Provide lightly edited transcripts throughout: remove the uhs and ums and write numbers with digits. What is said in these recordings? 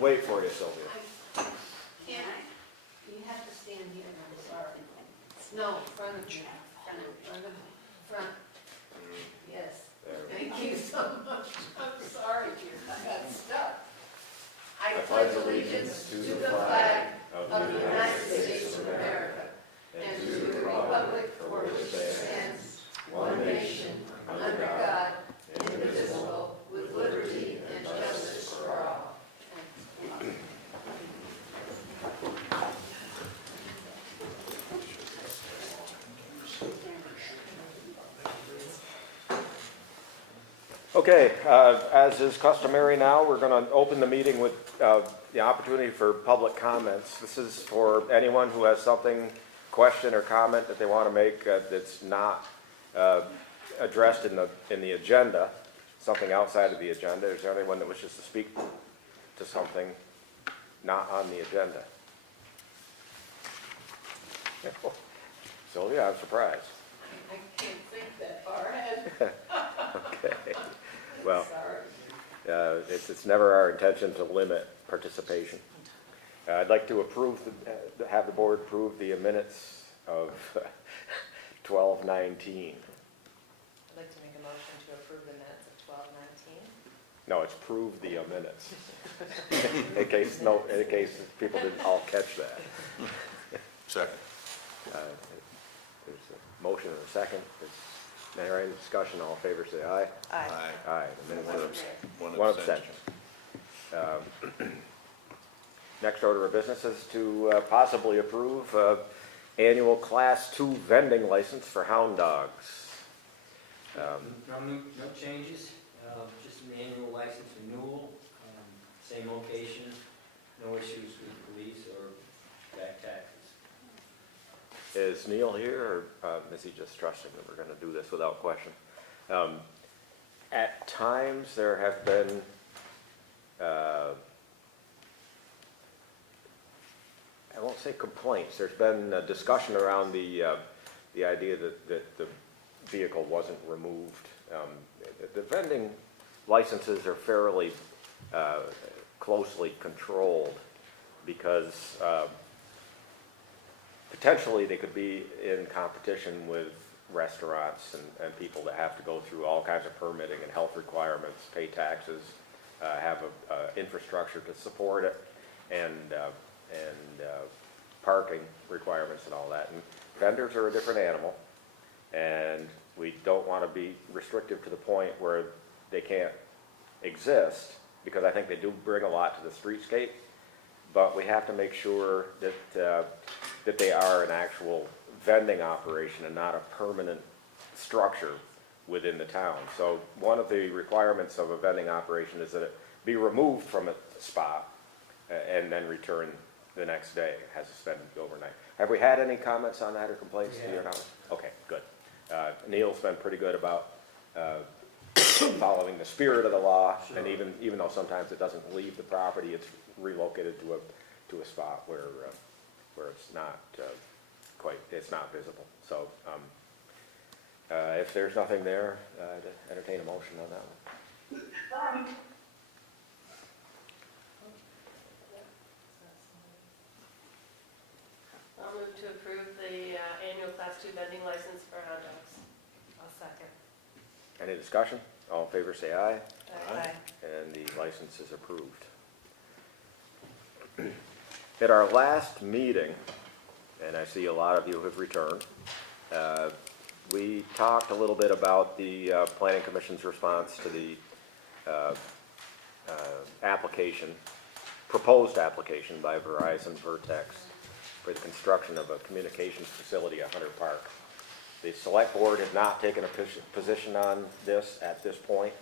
We'll wait for you, Sylvia. You have to stand here, I'm sorry. No, front of you. Front. Yes. Thank you so much. I'm sorry, I got stuck. I pledge allegiance to the flag of the United States of America and to the republic for which it stands, one nation, under God, indivisible, with liberty and justice for all. Okay, as is customary now, we're going to open the meeting with the opportunity for public comments. This is for anyone who has something, question or comment that they want to make that's not addressed in the agenda, something outside of the agenda. Is there anyone that wishes to speak to something not on the agenda? Sylvia, I'm surprised. I can't think that far ahead. Okay. Well, it's never our intention to limit participation. I'd like to have the board approve the minutes of 12/19. I'd like to make a motion to approve the minutes of 12/19. No, it's approve the minutes. in case people didn't all catch that. Second. There's a motion and a second. Is there any discussion? All in favor say aye. Aye. Aye. The minutes One One abstention. abstention. Next order of business is to possibly approve annual Class 2 vending license for Hound Dogs. No changes, just an annual license renewal, same location, no issues with police or back taxes. Is Neil here, or is he just trusting that we're going to do this without question? At times there have been I won't say complaints. There's been a discussion around the idea that the vehicle wasn't removed. The vending licenses are fairly closely controlled because potentially they could be in competition with restaurants and people that have to go through all kinds of permitting and health requirements, pay taxes, have a infrastructure to support it, and parking requirements and all that. And vendors are a different animal, and we don't want to be restrictive to the point where they can't exist, because I think they do bring a lot to the streetscape, but we have to make sure that they are an actual vending operation and not a permanent structure within the town. So one of the requirements of a vending operation is that it be removed from a spot and then returned the next day. It has to spend overnight. Have we had any comments on that or complaints to your knowledge? Okay, good. Neil's been pretty good about following the spirit of the law, sure. And even though sometimes it doesn't leave the property, it's relocated to a spot where it's not it's not visible. So if there's nothing there, I'd entertain a motion on that one. I'll move to approve the annual Class 2 vending license for Hound Dogs. I'll second. Any discussion? All in favor say aye. Aye. And the license is approved. At our last meeting, and I see a lot of you have returned, we talked a little bit about the Planning Commission's response to the proposed application by Verizon Vertex for the construction of a communications facility at Hunter Park. The Select Board had not taken a position on this at this point.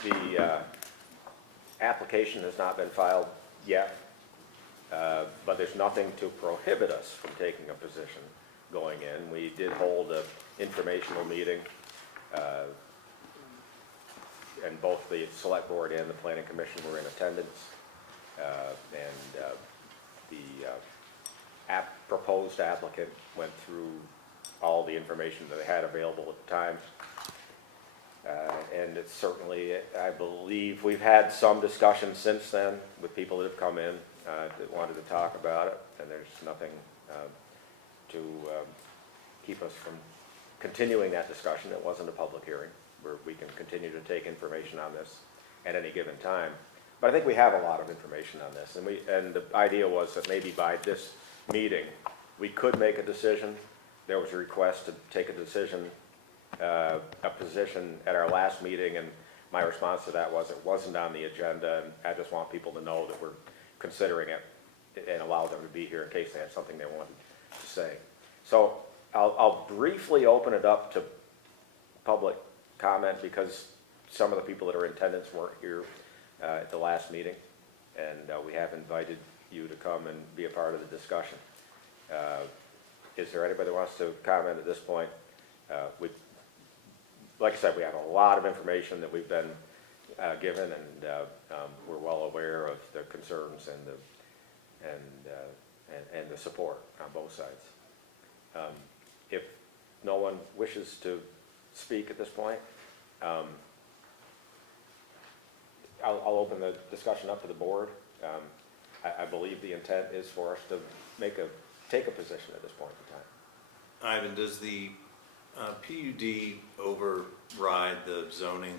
The application has not been filed yet, but there's nothing to prohibit us from taking a position going in. We did hold an informational meeting, and both the Select Board and the Planning Commission were in attendance, and the proposed applicant went through all the information that they had available at the time, and it's certainly, I believe, we've had some discussion since then with people that have come in that wanted to talk about it, and there's nothing to keep us from continuing that discussion. It wasn't a public hearing, where we can continue to take information on this at any given time. But I think we have a lot of information on this, and the idea was that maybe by this meeting, we could make a decision. There was a request to take a decision, a position at our last meeting, and my response to that was it wasn't on the agenda, and I just want people to know that we're considering it and allow them to be here in case they had something they wanted to say. So I'll briefly open it up to public comment because some of the people that are in attendance weren't here at the last meeting, and we have invited you to come and be a part of the discussion. Is there anybody that wants to comment at this point? Like I said, we have a lot of information that we've been given, and we're well aware of the concerns and the support on both sides. If no one wishes to speak at this point, I'll open the discussion up to the board. I believe the intent is for us to take a position at this point in time. Ivan, does the PUD override the zoning,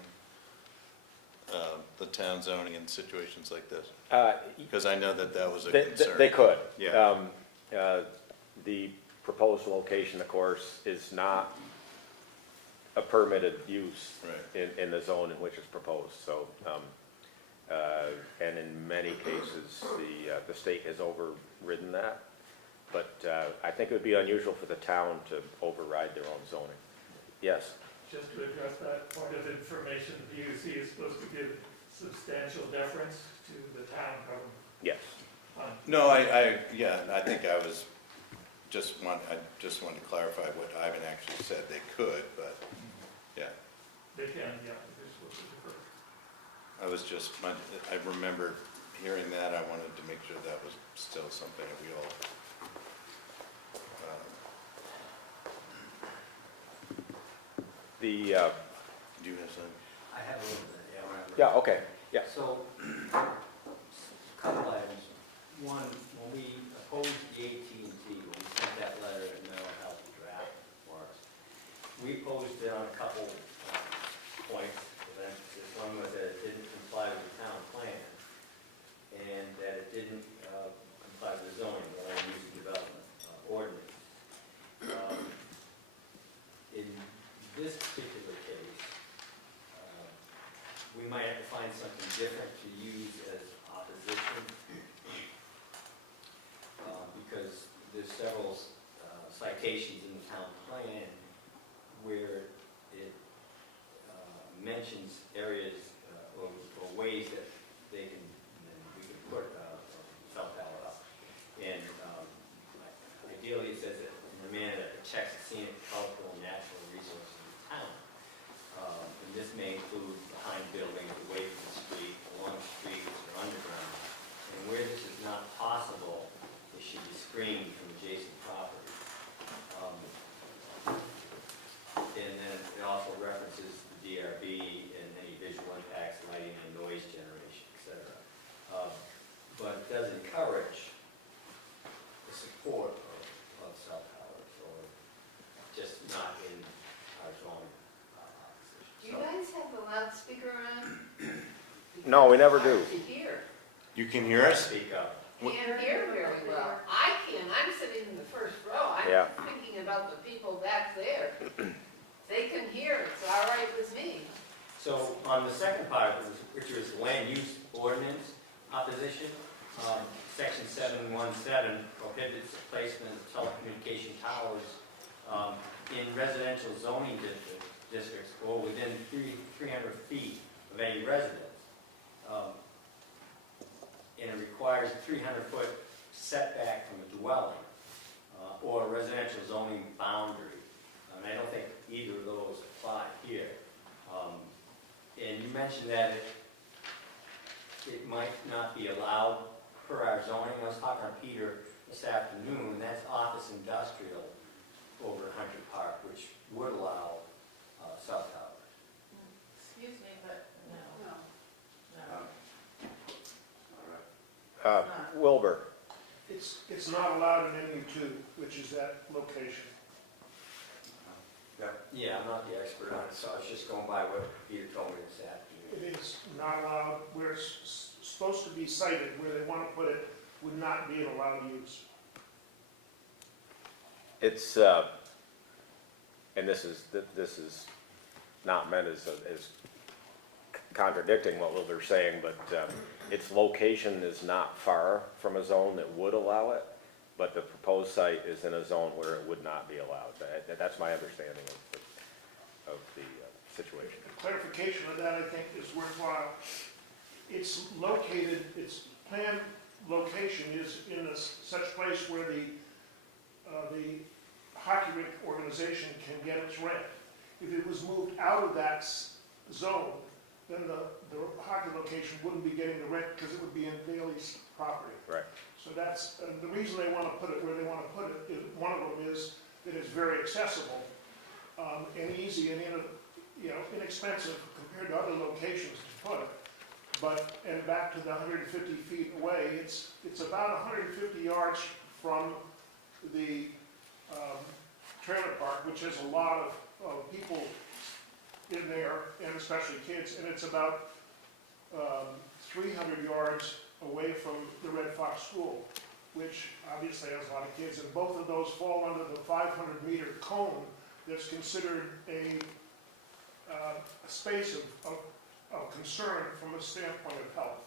the town zoning in situations like this? Because I know that was a concern. They could. Yeah. The proposed location, of course, is not a permitted use Right. in the zone in which it's proposed. So, and in many cases, the state has overridden that. But I think it would be unusual for the town to override their own zoning. Yes? Just to address that point of information, the PUC is supposed to give substantial deference to the town government. Yes. No, yeah, I think I just wanted to clarify what Ivan actually said. They could, but, yeah. They can, yeah, they're supposed to defer. I remember hearing that. I wanted to make sure that was still something that we all, do you have something? I have a little bit, yeah. Yeah, okay, yeah. So, a couple items. One, when we opposed the AT&T, when we sent that letter at mental health draft for us, we opposed it on a couple points of emphasis. One was that it didn't comply with the town plan, and that it didn't comply with the zoning, the land use and development ordinance. In this particular case, we might have to find something different to use as opposition, because there's several citations in the town plan where it mentions areas or ways that we can put cell tower up. And ideally, it says that in a manner that protects the scenic, cultural, and natural resources of the town. And this may include behind buildings, away from the street, along streets, or underground. And where this is not possible, it should be screened from adjacent property. And then it also references the DRB and any visual impacts, lighting, and noise generation, et cetera. But it does encourage the support of cell towers, or just not in our zoning opposition. Do you guys have a loudspeaker on? No, we never do. Hard to hear. You can hear us? Speak up. Can't hear very well. I can, I'm sitting in the first row. Yeah. I'm thinking about the people back there. They can hear, it's all right with me. So on the second part, which was land use ordinance opposition, section 717 prohibits the placement of telecommunication towers in residential zoning districts or within 300 feet of any residence. And it requires a 300-foot setback from a dwelling or a residential zoning boundary. I don't think either of those apply here. And you mentioned that it might not be allowed per our zoning. I was talking to Peter this afternoon, and that's office industrial over at Hunter Park, which would allow cell towers. Excuse me, Wilbur? It's not allowed in MU2, which is that location. Yeah, I'm not the expert on it, so I was just going by what Peter told me this afternoon. It is not allowed, where it's supposed to be sited, where they want to put it, would not be an allowed use. It's, and this is not meant as contradicting what Wilbur's saying, but its location is not far from a zone that would allow it, but the proposed site is in a zone where it would not be allowed. That's my understanding of the situation. Clarification of that, I think, is worthwhile. It's located, its planned location is in such place where the hockey rink organization can get its rent. If it was moved out of that zone, then the hockey location wouldn't be getting the rent because it would be in Bailey's property. Right. So that's, the reason they want to put it where they want to put it, is one of them is that it's very accessible and easy and inexpensive compared to other locations to put it. But, and back to the 150 feet away, it's about 150 yards from the trailer park, which has a lot of people in there, and especially kids, and it's about 300 yards away from the Red Fox School, which obviously has a lot of kids, and both of those fall under the 500-meter cone that's considered a space of concern from a standpoint of health.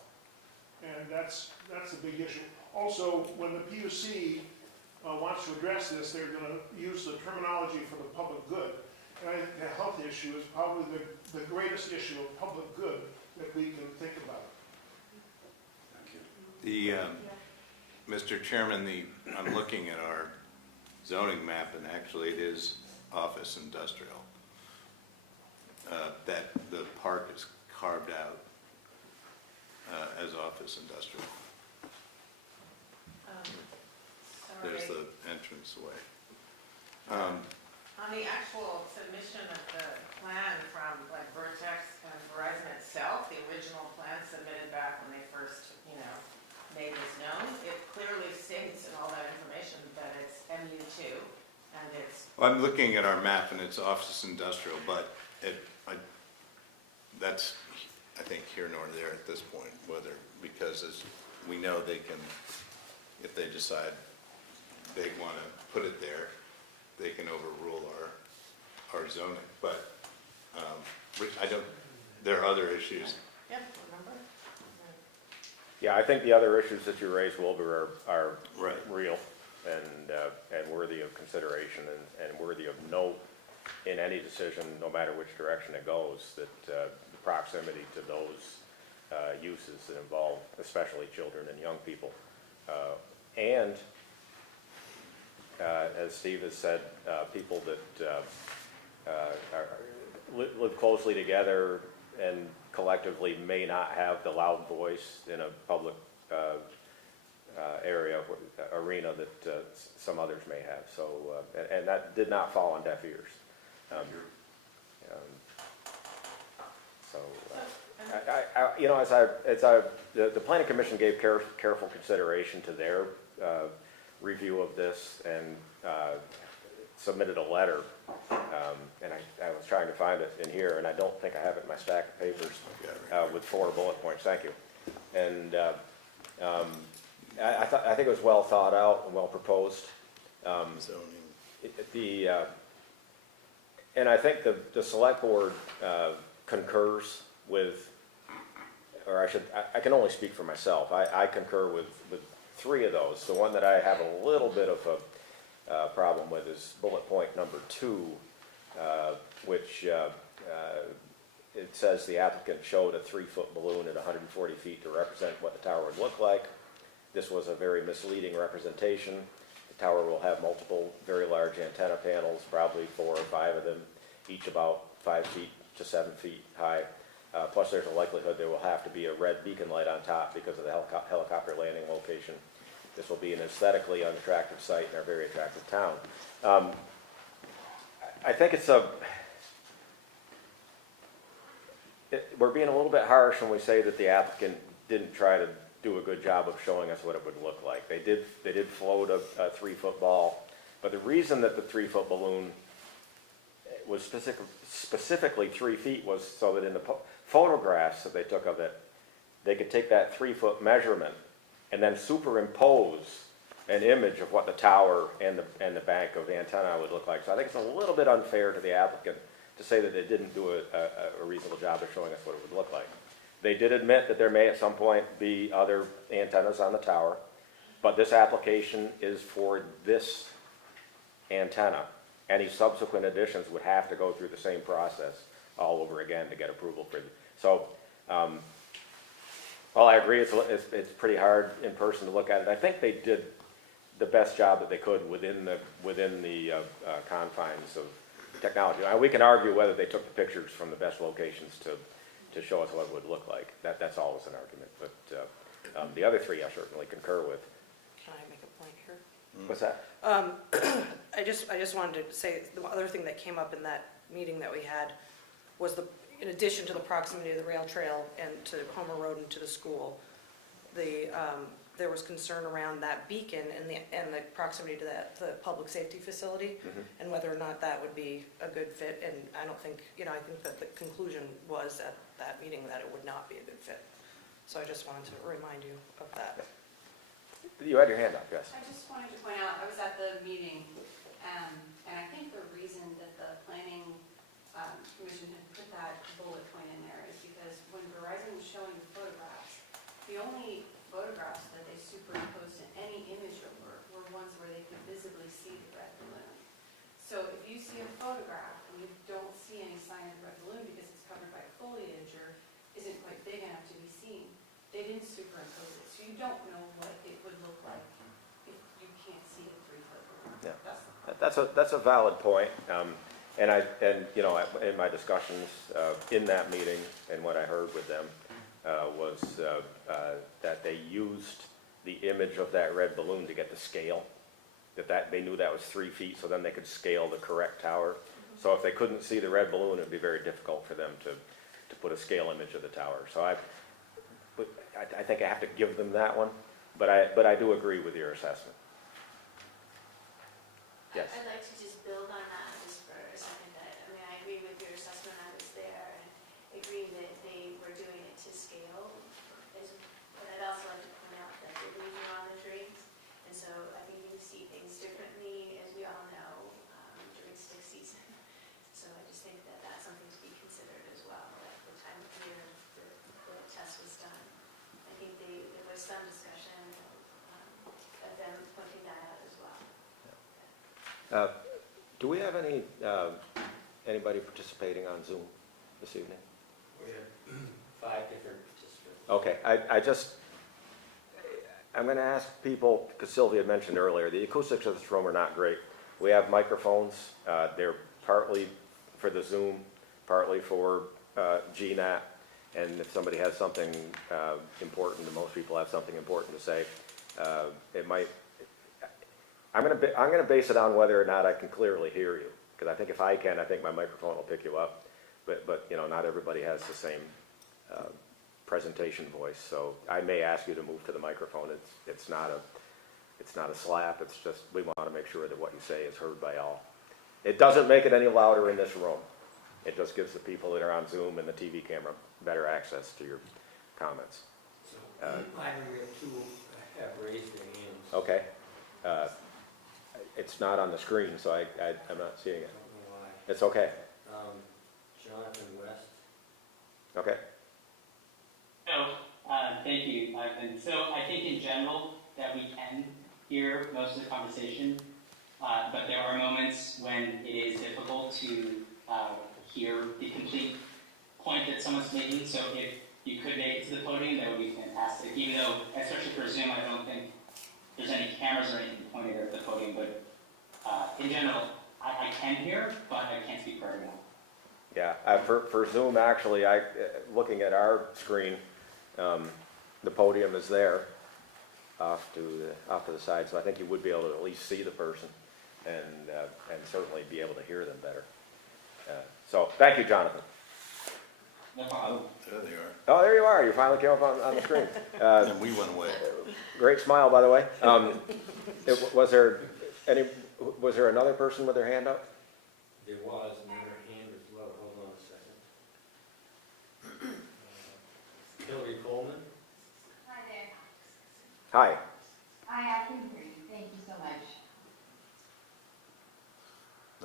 And that's a big issue. Also, when the PUC wants to address this, they're going to use the terminology for the public good. And I think the health issue is probably the greatest issue of public good that we can think about. Mr. Chairman, I'm looking at our zoning map, and actually it is office industrial. That the park is carved out as office industrial. There's Sorry. the entranceway. On the actual submission of the plan from like Vertex and Verizon itself, the original plan submitted back when they first, made this known, it clearly states in all that information that it's MU2 and it's. Well, I'm looking at our map, and it's office industrial, but that's, I think, here nor there at this point, because as we know, they can, if they decide they want to put it there, they can overrule our zoning. But there are other issues. Yep, remember? Yeah, I think the other issues that you raised, Wilbur, are Right. real and worthy of consideration and worthy of note in any decision, no matter which direction it goes, that the proximity to those uses that involve especially children and young people. And as Steve has said, people that live closely together and collectively may not have the loud voice in a public arena that some others may have. So, and that did not fall on deaf ears. The Planning Commission gave careful consideration to their review of this and submitted a letter, and I was trying to find it in here, and I don't think I have it in my stack of papers, with 4 bullet points. Thank you. And I think it was well thought out and well proposed. Zoning. And I think the select board concurs with, or I can only speak for myself. I concur with 3 of those. The one that I have a little bit of a problem with is bullet point number 2, which it says the applicant showed a 3-foot balloon at 140 feet to represent what the tower would look like. This was a very misleading representation. The tower will have multiple very large antenna panels, probably 4 or 5 of them, each about 5 feet to 7 feet high. Plus there's a likelihood there will have to be a red beacon light on top because of the helicopter landing location. This will be an aesthetically unattractive site in our very attractive town. I think we're being a little bit harsh when we say that the applicant didn't try to do a good job of showing us what it would look like. They did float a 3-foot ball, but the reason that the 3-foot balloon was specifically 3 feet was so that in the photographs that they took of it, they could take that 3-foot measurement and then superimpose an image of what the tower and the bank of the antenna would look like. So I think it's a little bit unfair to the applicant to say that they didn't do a reasonable job of showing us what it would look like. They did admit that there may at some point be other antennas on the tower, but this application is for this antenna. Any subsequent additions would have to go through the same process all over again to get approval for it. So, while I agree it's pretty hard in person to look at it, I think they did the best job that they could within the confines of technology. Now, we can argue whether they took the pictures from the best locations to show us what it would look like. That's always an argument, but the other 3 I certainly concur with. Can I make a point here? What's that? I just wanted to say, the other thing that came up in that meeting that we had was in addition to the proximity of the rail trail and to Homer Road and to the school, there was concern around that beacon and the proximity to the public safety facility, and whether or not that would be a good fit. And I don't think, I think that the conclusion was at that meeting that it would not be a good fit. So I just wanted to remind you of that. You had your hand up, yes. I just wanted to point out, I was at the meeting, and I think the reason that the planning commission had put that bullet point in there is because when Verizon was showing the photographs, the only photographs that they superimposed in any image over were ones where they could visibly see the red balloon. So if you see a photograph and you don't see any sign of the red balloon because it's covered by foliage or isn't quite big enough to be seen, they didn't superimpose it. So you don't know what it would look like if you can't see a 3-foot balloon. Yeah. That's a valid point. And in my discussions in that meeting and what I heard with them was that they used the image of that red balloon to get the scale. That they knew that was 3 feet, so then they could scale the correct tower. So if they couldn't see the red balloon, it would be very difficult for them to put a scale image of the tower. So I think I have to give them that one, but I do agree with your assessment. Yes. I'd like to just build on that just for a second. I agree with your assessment. I was there and agree that they were doing it to scale. But I'd also like to point out that the leaves are on the trees, and so I think you see things differently, as we all know, during stick season. So I just think that that's something to be considered as well. At the time of year the test was done, I think there was some discussion of them pointing that out as well. Do we have anybody participating on Zoom this evening? We have 5 different participants. Okay, I'm going to ask people, because Sylvia mentioned earlier, the acoustics of this room are not great. We have microphones. They're partly for the Zoom, partly for GNAT, and if somebody has something important, and most people have something important to say, I'm going to base it on whether or not I can clearly hear you, because I think if I can, I think my microphone will pick you up. But not everybody has the same presentation voice, so I may ask you to move to the microphone. It's not a slap. It's just we want to make sure that what you say is heard by all. It doesn't make it any louder in this room. It just gives the people that are on Zoom and the TV camera better access to your comments. So finally, we have 2 have raised their hands. Okay. It's not on the screen, so I'm not seeing it. I don't know why. It's okay. Jonathan West. Okay. Thank you, Ivan. So I think in general that we can hear most of the conversation, but there are moments when it is difficult to hear the complete point that someone's making. So if you could make it to the podium, that would be fantastic. Even though, especially for Zoom, I don't think there's any cameras or anything pointed at the podium, but in general, I can hear, but I can't speak for everyone. Yeah, for Zoom, actually, looking at our screen, the podium is there off to the side, so I think you would be able to at least see the person and certainly be able to hear them better. So thank you, Jonathan. No problem. There they are. Oh, there you are. You finally came up on the screen. And we went away. Great smile, by the way. Was there another person with their hand up? There was another hand as well, hold on a second. Hillary Coleman? Hi there. Hi. Hi, I can hear you. Thank you so much.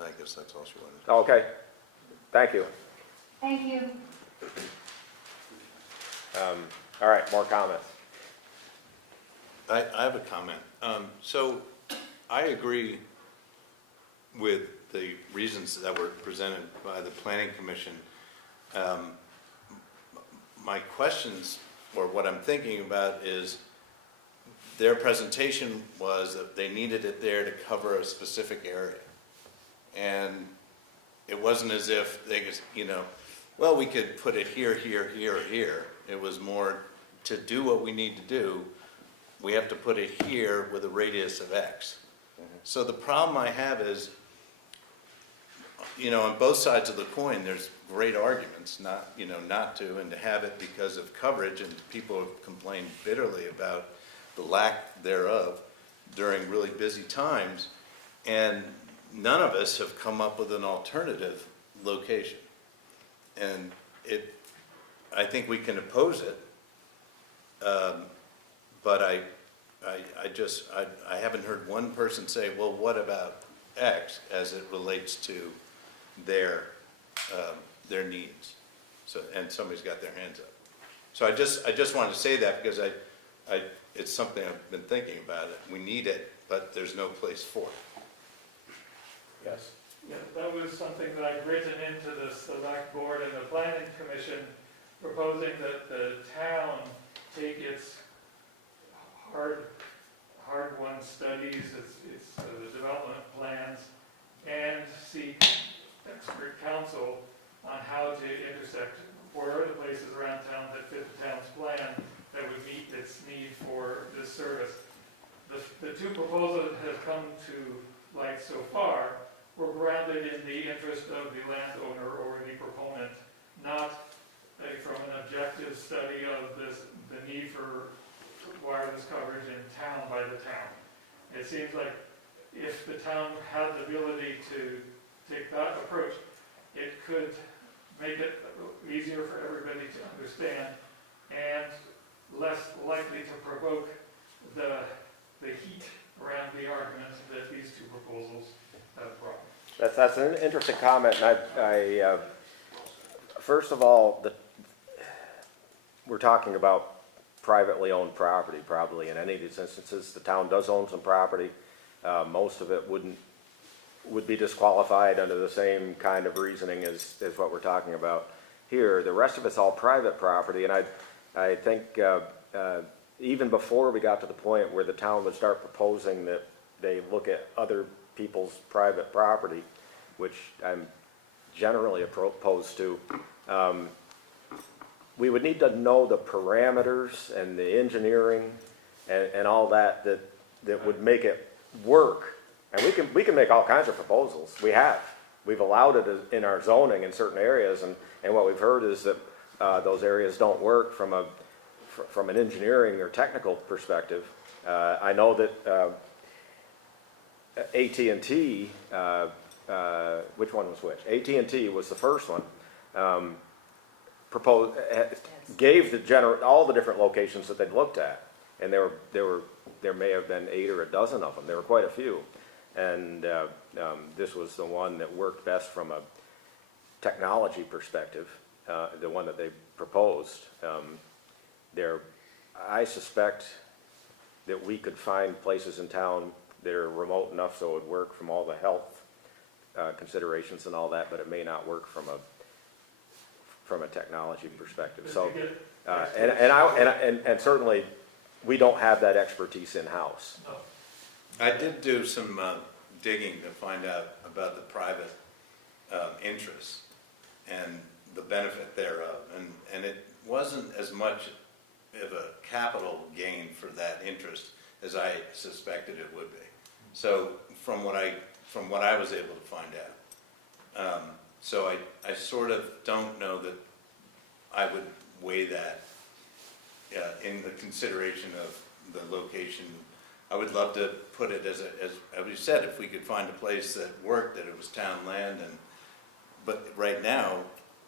I guess that's all she wanted. Okay. Thank you. Thank you. All right, more comments. I have a comment. So I agree with the reasons that were presented by the Planning Commission. My questions, or what I'm thinking about, is their presentation was that they needed it there to cover a specific area. And it wasn't as if they just, well, we could put it here, here, here, or here. It was more, to do what we need to do, we have to put it here with a radius of X. So the problem I have is, on both sides of the coin, there's great arguments not to, and to have it because of coverage, and people have complained bitterly about the lack thereof during really busy times, and none of us have come up with an alternative location. And I think we can oppose it, but I haven't heard one person say, well, what about X as it relates to their needs? So, and somebody's got their hands up. So I just wanted to say that because it's something I've been thinking about it. We need it, but there's no place for it. Yes. Yeah, that was something that I'd written into the select board and the planning commission, proposing that the town take its hard-won studies, its development plans, and seek expert counsel on how to intersect where are the places around town that fit the town's plan that would meet its need for this service. The two proposals that have come to light so far were grounded in the interest of the landowner or the proponent, not from an objective study of the need for wireless coverage in town by the town. It seems like if the town had the ability to take that approach, it could make it easier for everybody to understand and less likely to provoke the heat around the argument that these two proposals have brought. That's an interesting comment, and I first of all, we're talking about privately owned property, probably in any of these instances. The town does own some property. Most of it would be disqualified under the same kind of reasoning as what we're talking about here. The rest of it's all private property, and I think even before we got to the point where the town would start proposing that they look at other people's private property, which I'm generally opposed to, we would need to know the parameters and the engineering and all that would make it work. And we can make all kinds of proposals. We've allowed it in our zoning in certain areas, and what we've heard is that those areas don't work from an engineering or technical perspective. I know that AT&T, which one was which? AT&T was the first one. Gave all the different locations that they'd looked at, and there may have been 8 or a dozen of them. There were quite a few, and this was the one that worked best from a technology perspective, the one that they proposed. I suspect that we could find places in town that are remote enough so it would work from all the health considerations and all that, but it may not work from a technology perspective. So, and certainly we don't have that expertise in-house. I did do some digging to find out about the private interests and the benefit thereof, and it wasn't as much of a capital gain for that interest as I suspected it would be. So from what I was able to find out. So I sort of don't know that I would weigh that in the consideration of the location. I would love to put it as we said, if we could find a place that worked, that it was town land, but right now,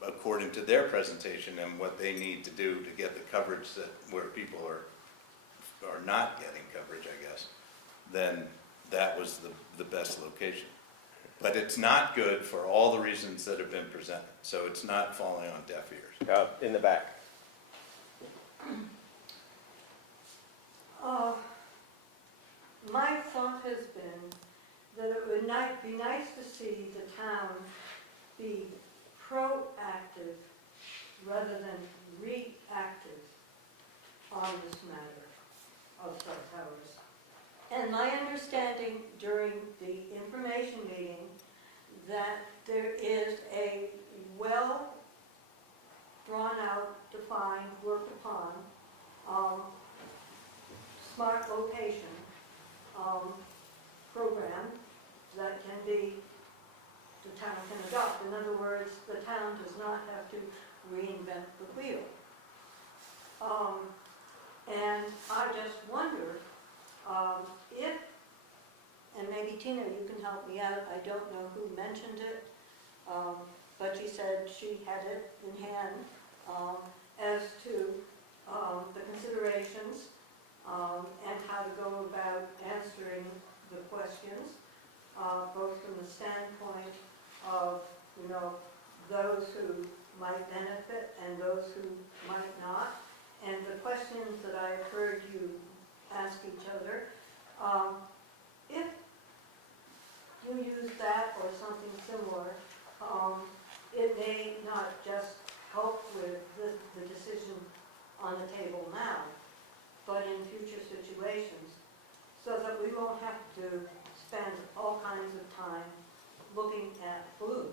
according to their presentation and what they need to do to get the coverage where people are not getting coverage, I guess, then that was the best location. But it's not good for all the reasons that have been presented, so it's not falling on deaf ears. In the back. My thought has been that it would be nice to see the town be proactive rather than reactive on this matter of cell towers. And my understanding during the information meeting that there is a well drawn out, defined, worked upon smart location program that the town can adopt. In other words, the town does not have to reinvent the wheel. And I just wonder if, and maybe Tina, you can help me out, I don't know who mentioned it, but she said she had it in hand as to the considerations and how to go about answering the questions, both from the standpoint of, those who might benefit and those who might not. And the questions that I've heard you ask each other, if you use that or something similar, it may not just help with the decision on the table now, but in future situations, so that we won't have to spend all kinds of time looking at blue.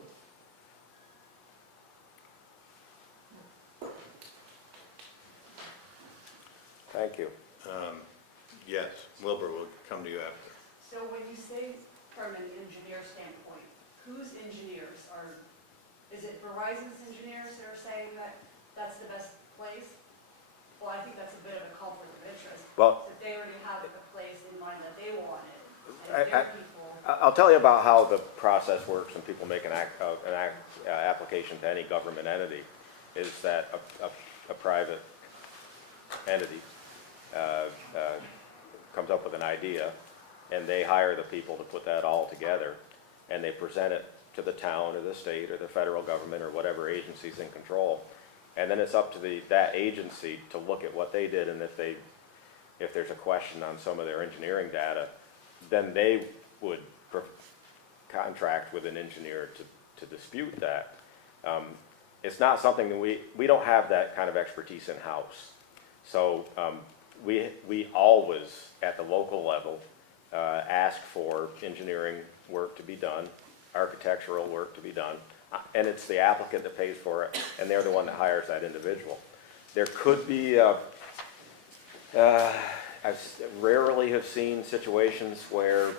Thank you. Yes, Wilbur will come to you after. So when you say from an engineer standpoint, whose engineers is it Verizon's engineers that are saying that that's the best place? Well, I think that's a bit of a conflict of interest. Well, If they already have a place in mind that they wanted, I- and their people. I'll tell you about how the process works when people make an application to any government entity, is that a private entity comes up with an idea, and they hire the people to put that all together, and they present it to the town or the state or the federal government or whatever agency's in control. And then it's up to that agency to look at what they did, and if there's a question on some of their engineering data, then they would contract with an engineer to dispute that. It's not something that we don't have that kind of expertise in-house. So we always, at the local level, ask for engineering work to be done, architectural work to be done, and it's the applicant that pays for it, and they're the one that hires that individual. There could be, I rarely have seen situations where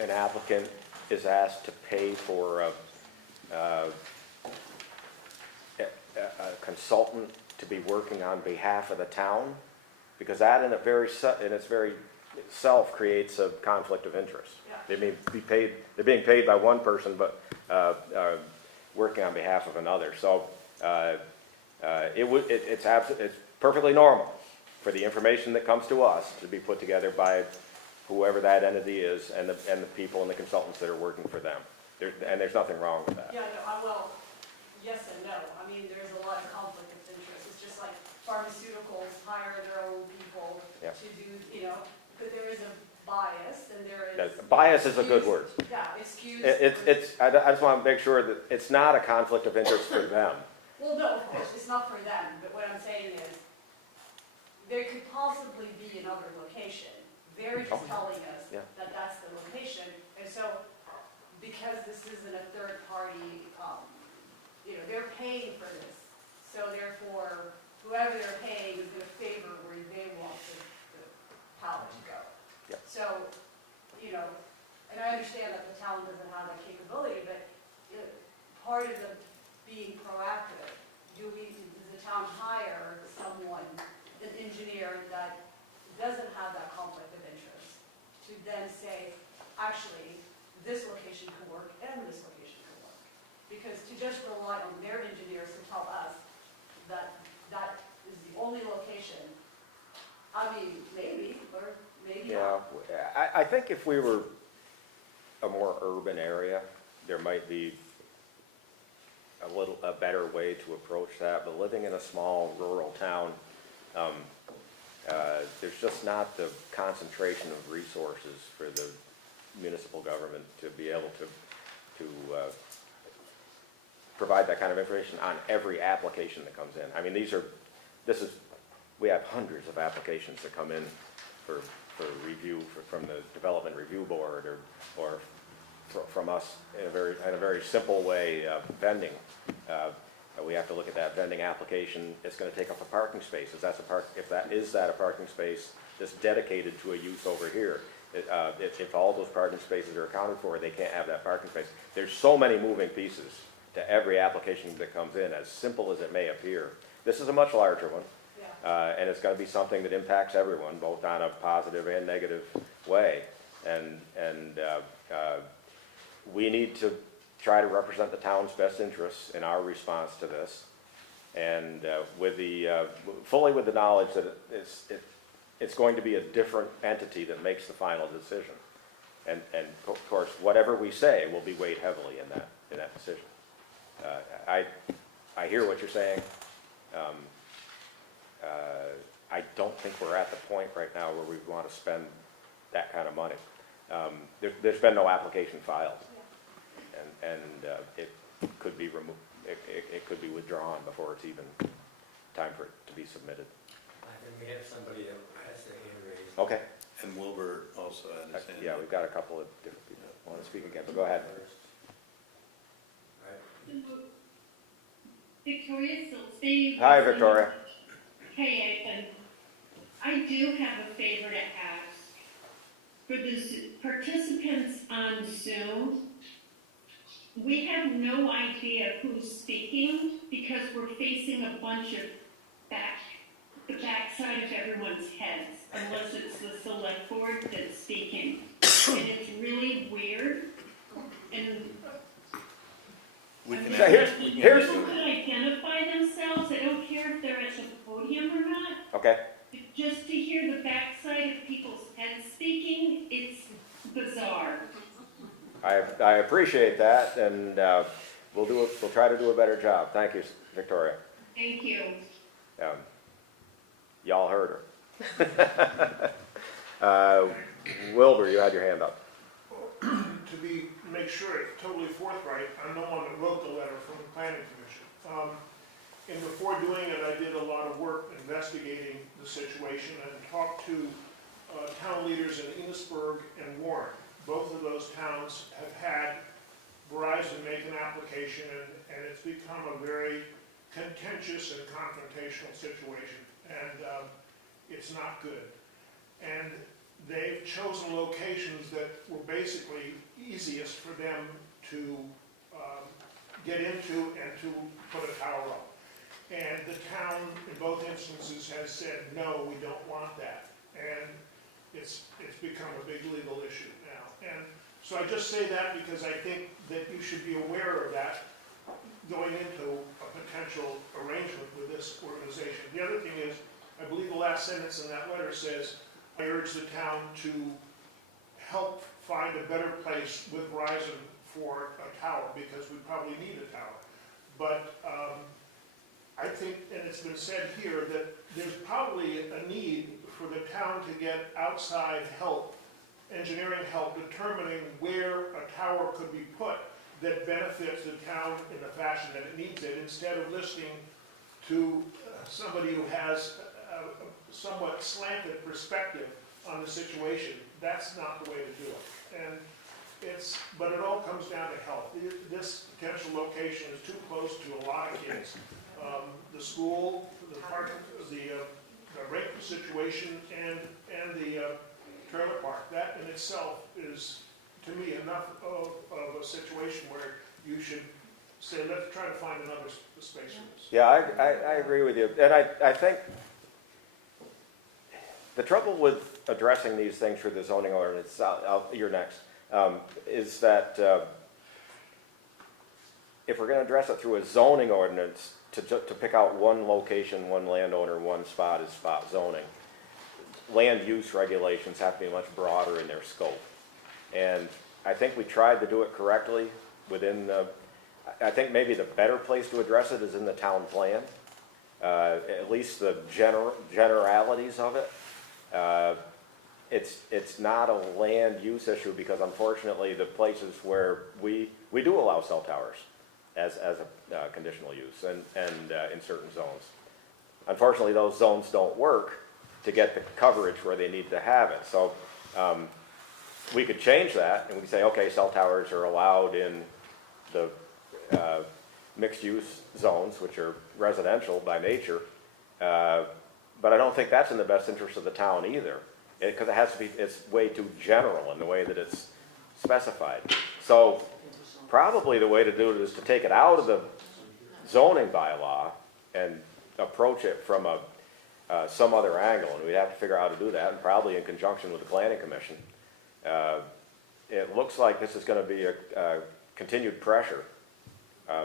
an applicant is asked to pay for a consultant to be working on behalf of the town, because that in its very self creates a conflict of interest. They may be paid, they're being paid by one person, but working on behalf of another. So it's perfectly normal for the information that comes to us to be put together by whoever that entity is and the people and the consultants that are working for them. There's nothing wrong with that. Yeah, no, well, yes and no. I mean, there's a lot of conflict of interest. It's just like pharmaceuticals hire their own people to do, but there is a bias and there is. Bias is a good word. Yeah, excuse. I just want to make sure that it's not a conflict of interest for them. Well, no, of course, it's not for them, but what I'm saying is, there could possibly be another location. They're just telling us that that's the location, and so, because this isn't a third party, they're paying for this, so therefore, whoever they're paying is gonna favor where they want the power to go. Yep. So, and I understand that the town doesn't have that capability, but part of the being proactive, does the to then say, actually, this location could work and this location could work. Because to just rely on their engineers to tell us that that is the only location, I mean, maybe, or maybe not. Yeah, I think if we were a more urban area, there might be a better way to approach that, but living in a small rural town, there's just not the concentration of resources for the municipal government to be able to provide that kind of information on every application that comes in. I mean, we have hundreds of applications that come in for review from the Development Review Board or from us in a very simple way, vending. We have to look at that vending application. It's going to take up a parking space. If that is a parking space that's dedicated to a use over here, if all those parking spaces are accounted for, they can't have that parking space. There's so many moving pieces to every application that comes in, as simple as it may appear. This is a much larger one. And it's going to be something that impacts everyone, both on a positive and negative way. And we need to try to represent the town's best interests in our response to this, and fully with the knowledge that it's going to be a different entity that makes the final decision. And of course, whatever we say will be weighed heavily in that decision. I hear what you're saying. I don't think we're at the point right now where we want to spend that kind of money. There's been no application filed, and it could be removed. It could be withdrawn before it's even time for it to be submitted. I think we have somebody that has their hand raised. Okay. And Wilbur also had his hand. Yeah, we've got a couple of different people who want to speak again, but go ahead. Victoria Silsby. Hi, Victoria. Hey, Ethan. I do have a favor to ask. For the participants on Zoom, we have no idea who's speaking because we're facing a bunch of the backside of everyone's heads, unless it's the select board that's speaking. And it's really weird. And here's people can identify themselves. I don't care if they're at the podium or not. Okay. Just to hear the backside of people's heads speaking, it's bizarre. I appreciate that, and we'll try to do a better job. Thank you, Victoria. Thank you. Y'all heard her. Wilbur, you had your hand up. To make sure it's totally forthright, I'm the one that wrote the letter from the Planning Commission. And before doing it, I did a lot of work investigating the situation and talked to town leaders in Enosburg and Warren. Both of those towns have had Verizon make an application, and it's become a very contentious and confrontational situation, and it's not good. And they've chosen locations that were basically easiest for them to get into and to put a tower up. And the town, in both instances, has said, no, we don't want that. And it's become a big legal issue now. And so I just say that because I think that you should be aware of that going into a potential arrangement with this organization. The other thing is, I believe the last sentence in that letter says, I urge the town to help find a better place with Verizon for a tower, because we probably need a tower. But I think, and it's been said here, that there's probably a need for the town to get outside help, engineering help, determining where a tower could be put that benefits the town in the fashion that it needs it, instead of listening to somebody who has a somewhat slanted perspective on the situation. That's not the way to do it. And but it all comes down to health. This potential location is too close to a lot of kids. The school, the park, the rink situation, and the trailer park. That in itself is, to me, enough of a situation where you should say, let's try to find another space for this. Yeah, I agree with you. And I think The trouble with addressing these things through the zoning ordinance, you're next, is that if we're gonna address it through a zoning ordinance, to pick out one location, one landowner, one spot is spot zoning, land use regulations have to be much broader in their scope. And I think we tried to do it correctly within the, I think maybe the better place to address it is in the town plan. At least the generalities of it. It's not a land use issue because unfortunately the places where we do allow cell towers as a conditional use and in certain zones. Unfortunately, those zones don't work to get the coverage where they need to have it. So we could change that and we could say, okay, cell towers are allowed in the mixed use zones, which are residential by nature. But I don't think that's in the best interest of the town either, because it has to be, it's way too general in the way that it's specified. So probably the way to do it is to take it out of the zoning bylaw and approach it from some other angle, and we'd have to figure out how to do that, and probably in conjunction with the planning commission. It looks like this is going to be a continued pressure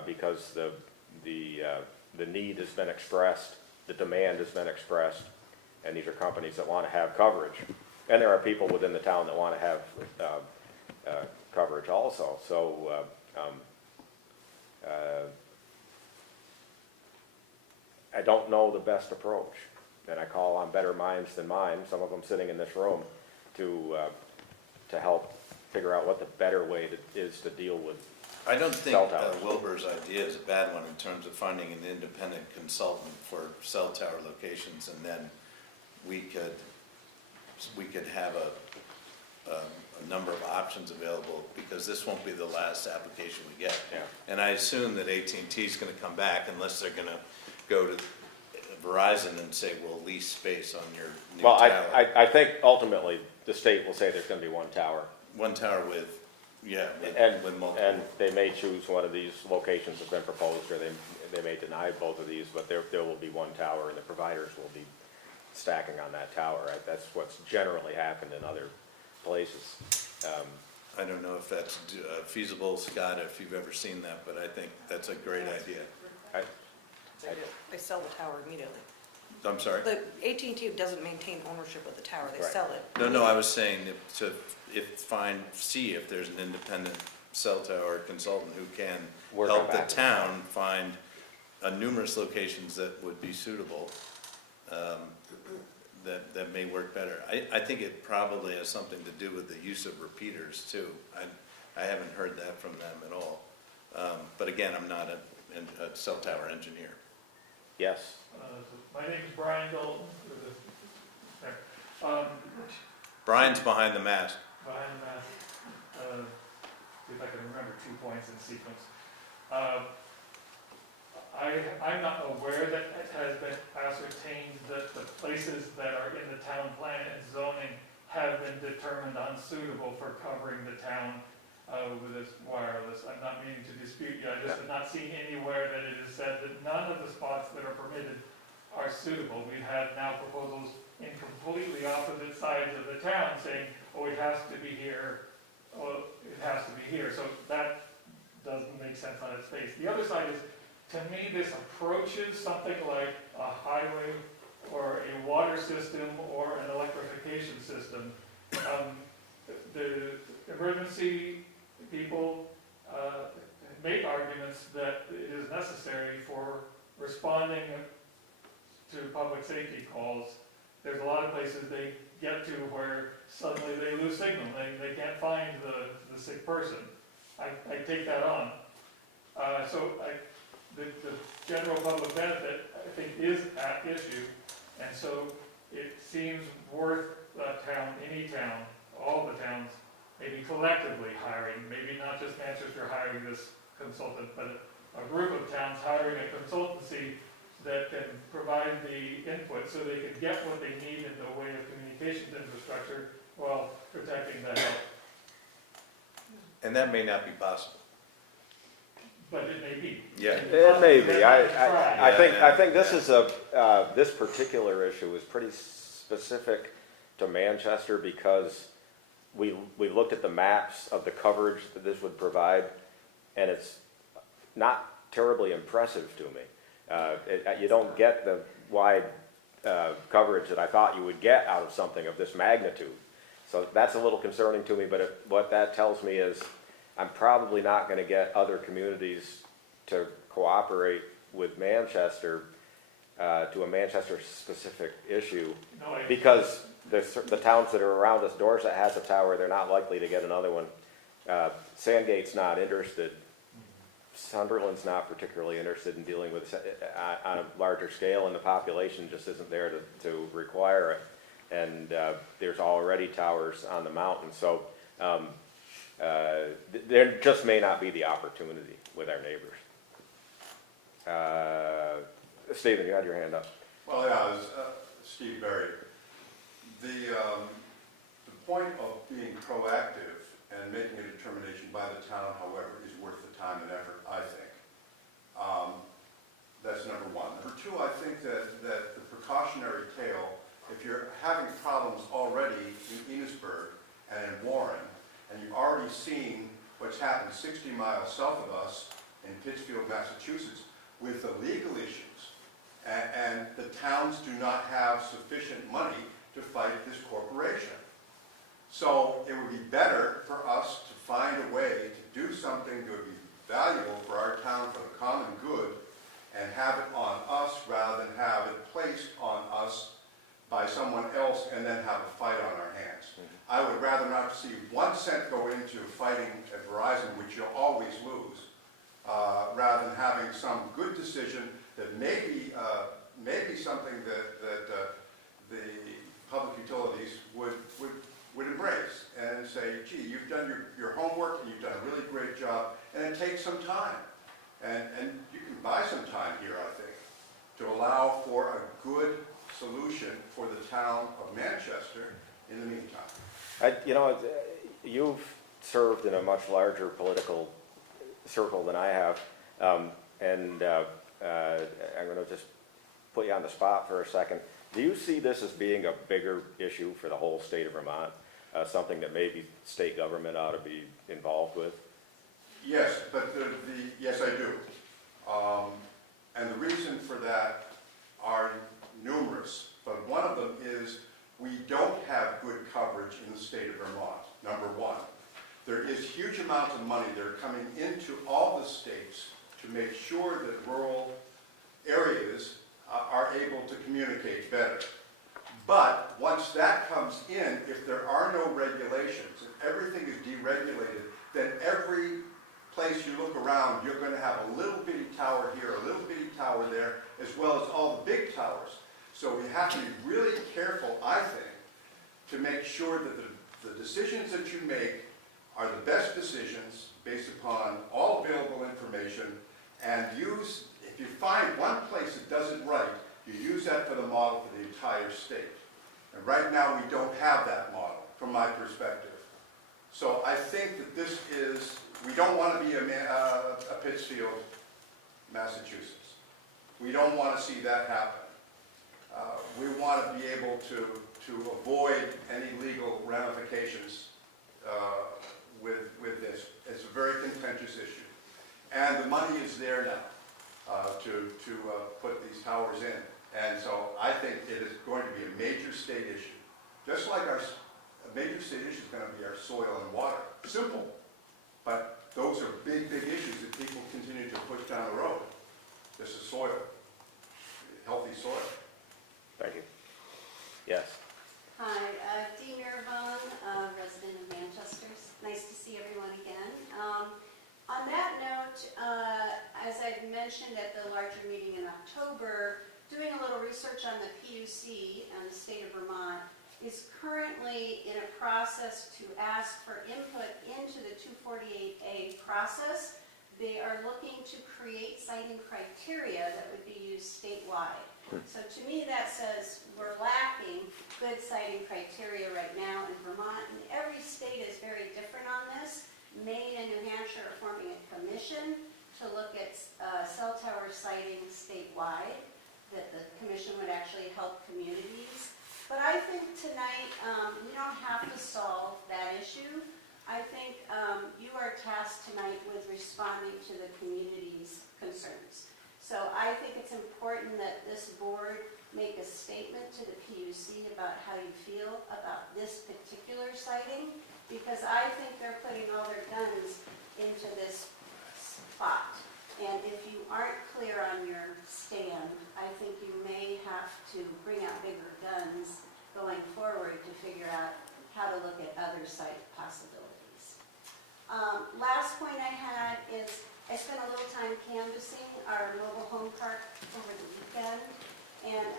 because the need has been expressed. The demand has been expressed, and these are companies that want to have coverage. And there are people within the town that want to have coverage also. So I don't know the best approach, and I call on better minds than mine, some of them sitting in this room, to help figure out what the better way is to deal with. I don't think cell towers. Wilbur's idea is a bad one in terms of finding an independent consultant for cell tower locations, and then we could have a number of options available, because this won't be the last application we get. Yeah. And I assume that AT&T is going to come back unless they're going to go to Verizon and say, we'll lease space on your new tower. Well, I think ultimately the state will say there's going to be one tower. One tower with, with multiple. And they may choose one of these locations that's been proposed, or they may deny both of these, but there will be one tower and the providers will be stacking on that tower. Right? That's what's generally happened in other places. I don't know if that's feasible, Scott, if you've ever seen that, but I think that's a great idea. They sell the tower immediately. I'm sorry? The AT&T doesn't maintain ownership of the tower, they Right. sell it. No, I was saying see if there's an independent cell tower consultant who can Work help on the that. town find numerous locations that would be suitable, that may work better. I think it probably has something to do with the use of repeaters too. I haven't heard that from them at all. But again, I'm not a cell tower engineer. Yes. My name is Brian Dalton. Brian's behind the mask. Behind the mask. See if I can remember 2 points in sequence. I'm not aware that it has been ascertained that the places that are in the town plan and zoning have been determined unsuitable for covering the town with this wireless. I'm not meaning to dispute you. I just have not seen anywhere that it is said that none of the spots that are permitted are suitable. We've had now proposals in completely opposite sides of the town saying, oh, it has to be here, oh, it has to be here. So that doesn't make sense on its face. The other side is, to me, this approaches something like a highway or a water system or an electrification system. The emergency people make arguments that it is necessary for responding to public safety calls. There's a lot of places they get to where suddenly they lose signal. They can't find the sick person. I take that on. The general public benefit, I think, is at issue. And so it seems worth a town, any town, all the towns, maybe collectively hiring, maybe not just Manchester hiring this consultant, but a group of towns hiring a consultancy that can provide the input so they can get what they need in the way of communications infrastructure while protecting the health. And that may not be possible. But it may be. Yeah. It may be. I think Yeah. this is this particular issue is pretty specific to Manchester because we looked at the maps of the coverage that this would provide, and it's not terribly impressive to me. You don't get the wide coverage that I thought you would get out of something of this magnitude. So that's a little concerning to me, but what that tells me is I'm probably not going to get other communities to cooperate with Manchester to a Manchester-specific issue, because the towns that are around us, Dorset has a tower, they're not likely to get another one. Sandgate's not interested. Sunderland's not particularly interested in dealing with on a larger scale, and the population just isn't there to require it. And there's already towers on the mountain, so there just may not be the opportunity with our neighbors. Stephen, you had your hand up. Well, yeah, Steve Berry. The point of being proactive and making a determination by the town, however, is worth the time and effort, I think. That's number one. Number two, I think that the precautionary tale, if you're having problems already in Enosburg and in Warren, and you've already seen what's happened 60 miles south of us in Pittsfield, Massachusetts, with the legal issues, and the towns do not have sufficient money to fight this corporation. So it would be better for us to find a way to do something that would be valuable for our town, for the common good, and have it on us rather than have it placed on us by someone else and then have a fight on our hands. I would rather not see 1 cent go into fighting at Verizon, which you'll always lose, rather than having some good decision that may be something that the public utilities would embrace and say, gee, you've done your homework and you've done a really great job, and it takes some time. And you can buy some time here, I think, to allow for a good solution for the town of Manchester in the meantime. You've served in a much larger political circle than I have, and I'm going to just put you on the spot for a second. Do you see this as being a bigger issue for the whole state of Vermont, something that maybe state government ought to be involved with? Yes, but yes, I do. And the reason for that are numerous, but one of them is we don't have good coverage in the state of Vermont, number one. There is huge amounts of money that are coming into all the states to make sure that rural areas are able to communicate better. But once that comes in, if there are no regulations, if everything is deregulated, then every place you look around, you're going to have a little bitty tower here, a little bitty tower there, as well as all the big towers. So we have to be really careful, I think, to make sure that the decisions that you make are the best decisions based upon all available information, and use, if you find one place that does it right, you use that for the model for the entire state. And right now we don't have that model, from my perspective. So I think that this is, we don't want to be a Pittsfield, Massachusetts. We don't want to see that happen. We want to be able to avoid any legal ramifications with this. It's a very contentious issue. And the money is there now to put these towers in. And so I think it is going to be a major state issue. Just like a major state issue is going to be our soil and water. Simple. But those are big, big issues that people continue to push down the road. This is soil. Healthy soil. Thank you. Yes. Hi, Dee Mirabon, resident of Manchester. Nice to see everyone again. On that note, as I mentioned at the larger meeting in October, doing a little research on the PUC and the state of Vermont is currently in a process to ask for input into the 248A process. They are looking to create siting criteria that would be used statewide. So to me that says we're lacking good siting criteria right now in Vermont, and every state is very different on this. Maine and New Hampshire are forming a commission to look at cell tower siting statewide, that the commission would actually help communities. But I think tonight, we don't have to solve that issue. I think you are tasked tonight with responding to the community's concerns. So I think it's important that this board make a statement to the PUC about how you feel about this particular sighting, because I think they're putting all their guns into this spot. And if you aren't clear on your stand, I think you may have to bring out bigger guns going forward to figure out how to look at other site possibilities. Last point I had is I spent a little time canvassing our mobile home park over the weekend, and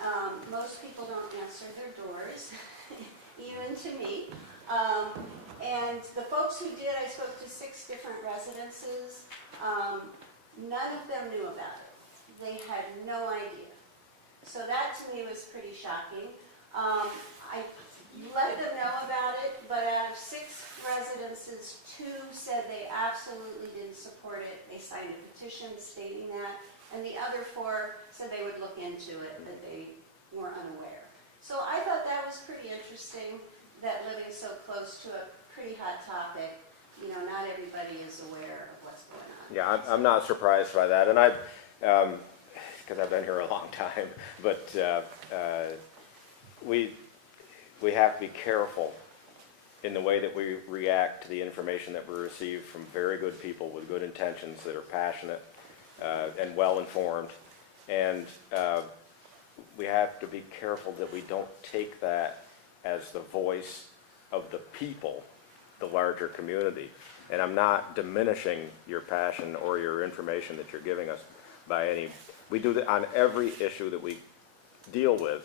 most people don't answer their doors, even to me. And the folks who did, I spoke to 6 different residences. None of them knew about it. They had no idea. So that to me was pretty shocking. I let them know about it, but out of 6 residences, 2 said they absolutely didn't support it. They signed a petition stating that, and the other 4 said they would look into it, but they were unaware. So I thought that was pretty interesting, that living so close to a pretty hot topic, you know, not everybody is aware of what's going on. Yeah, I'm not surprised by that, and because I've been here a long time, but we have to be careful in the way that we react to the information that we receive from very good people with good intentions that are passionate and well-informed, and we have to be careful that we don't take that as the voice of the people, the larger community. And I'm not diminishing your passion or your information that you're giving us by any. We do that on every issue that we deal with.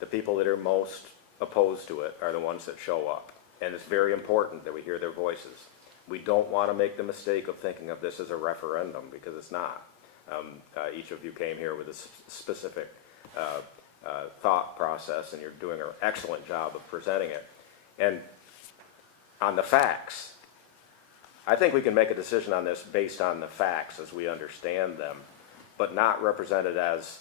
The people that are most opposed to it are the ones that show up. And it's very important that we hear their voices. We don't want to make the mistake of thinking of this as a referendum, because it's not. Each of you came here with a specific thought process, and you're doing an excellent job of presenting it. And on the facts, I think we can make a decision on this based on the facts as we understand them, but not represented as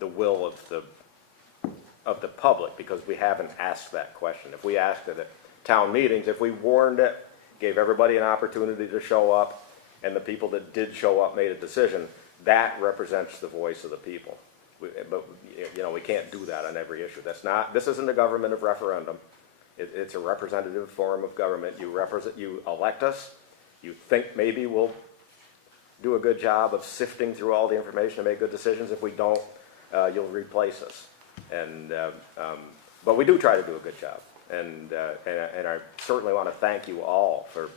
the will of the public, because we haven't asked that question. If we asked it at town meetings, if we warned it, gave everybody an opportunity to show up, and the people that did show up made a decision, that represents the voice of the people. But you know, we can't do that on every issue. This isn't a government of referendum. It's a representative form of government. You elect us. You think maybe we'll do a good job of sifting through all the information and make good decisions. If we don't, you'll replace us. But we do try to do a good job. And I certainly want to thank you all for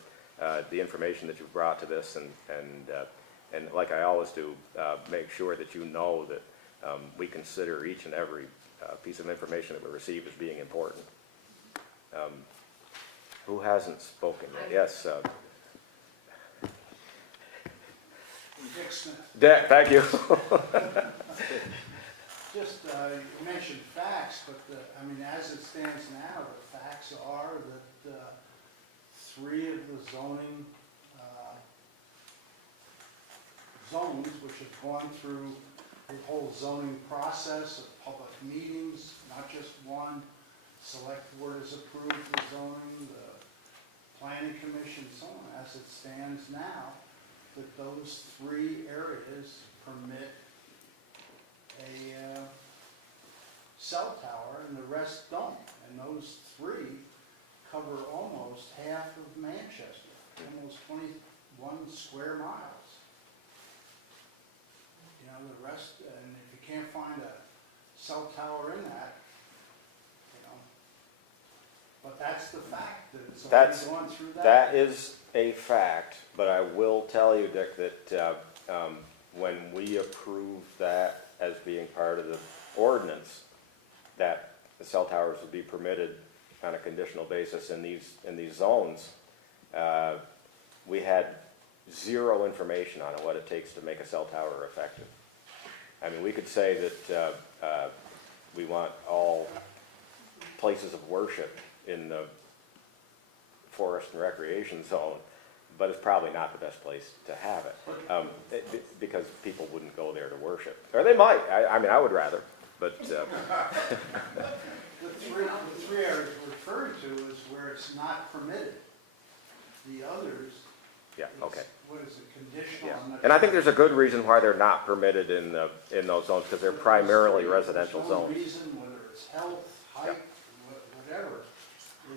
the information that you've brought to this. And like I always do, make sure that you know that we consider each and every piece of information that we receive as being important. Who hasn't spoken yet? Yes. Dick Smith. Thank you. Just, you mentioned facts, but I mean, as it stands now, the facts are that 3 of the zoning zones, which have gone through the whole zoning process of public meetings, not just one, select board has approved the zoning, the planning commission, so on, as it stands now, that those 3 areas permit a cell tower and the rest don't. And those 3 cover almost half of Manchester, almost 21 square miles. You know, the rest, and if you can't find a cell tower in that, you know, but that's the fact, that it's already gone through that. That is a fact, but I will tell you, Dick, that when we approved that as being part of the ordinance, that the cell towers would be permitted on a conditional basis in these zones, we had 0 information on what it takes to make a cell tower effective. I mean, we could say that we want all places of worship in the forest and recreation zone, but it's probably not the best place to have it, because people wouldn't go there to worship. Or they might. I mean, I would rather, but... The three areas we're referring to is where it's not permitted. The others. Yeah, okay. What is it, conditional? Yeah. I'm not And I think sure. there's a good reason why they're not permitted in those zones, because they're primarily residential There's no zones. reason, whether it's health, height, whatever,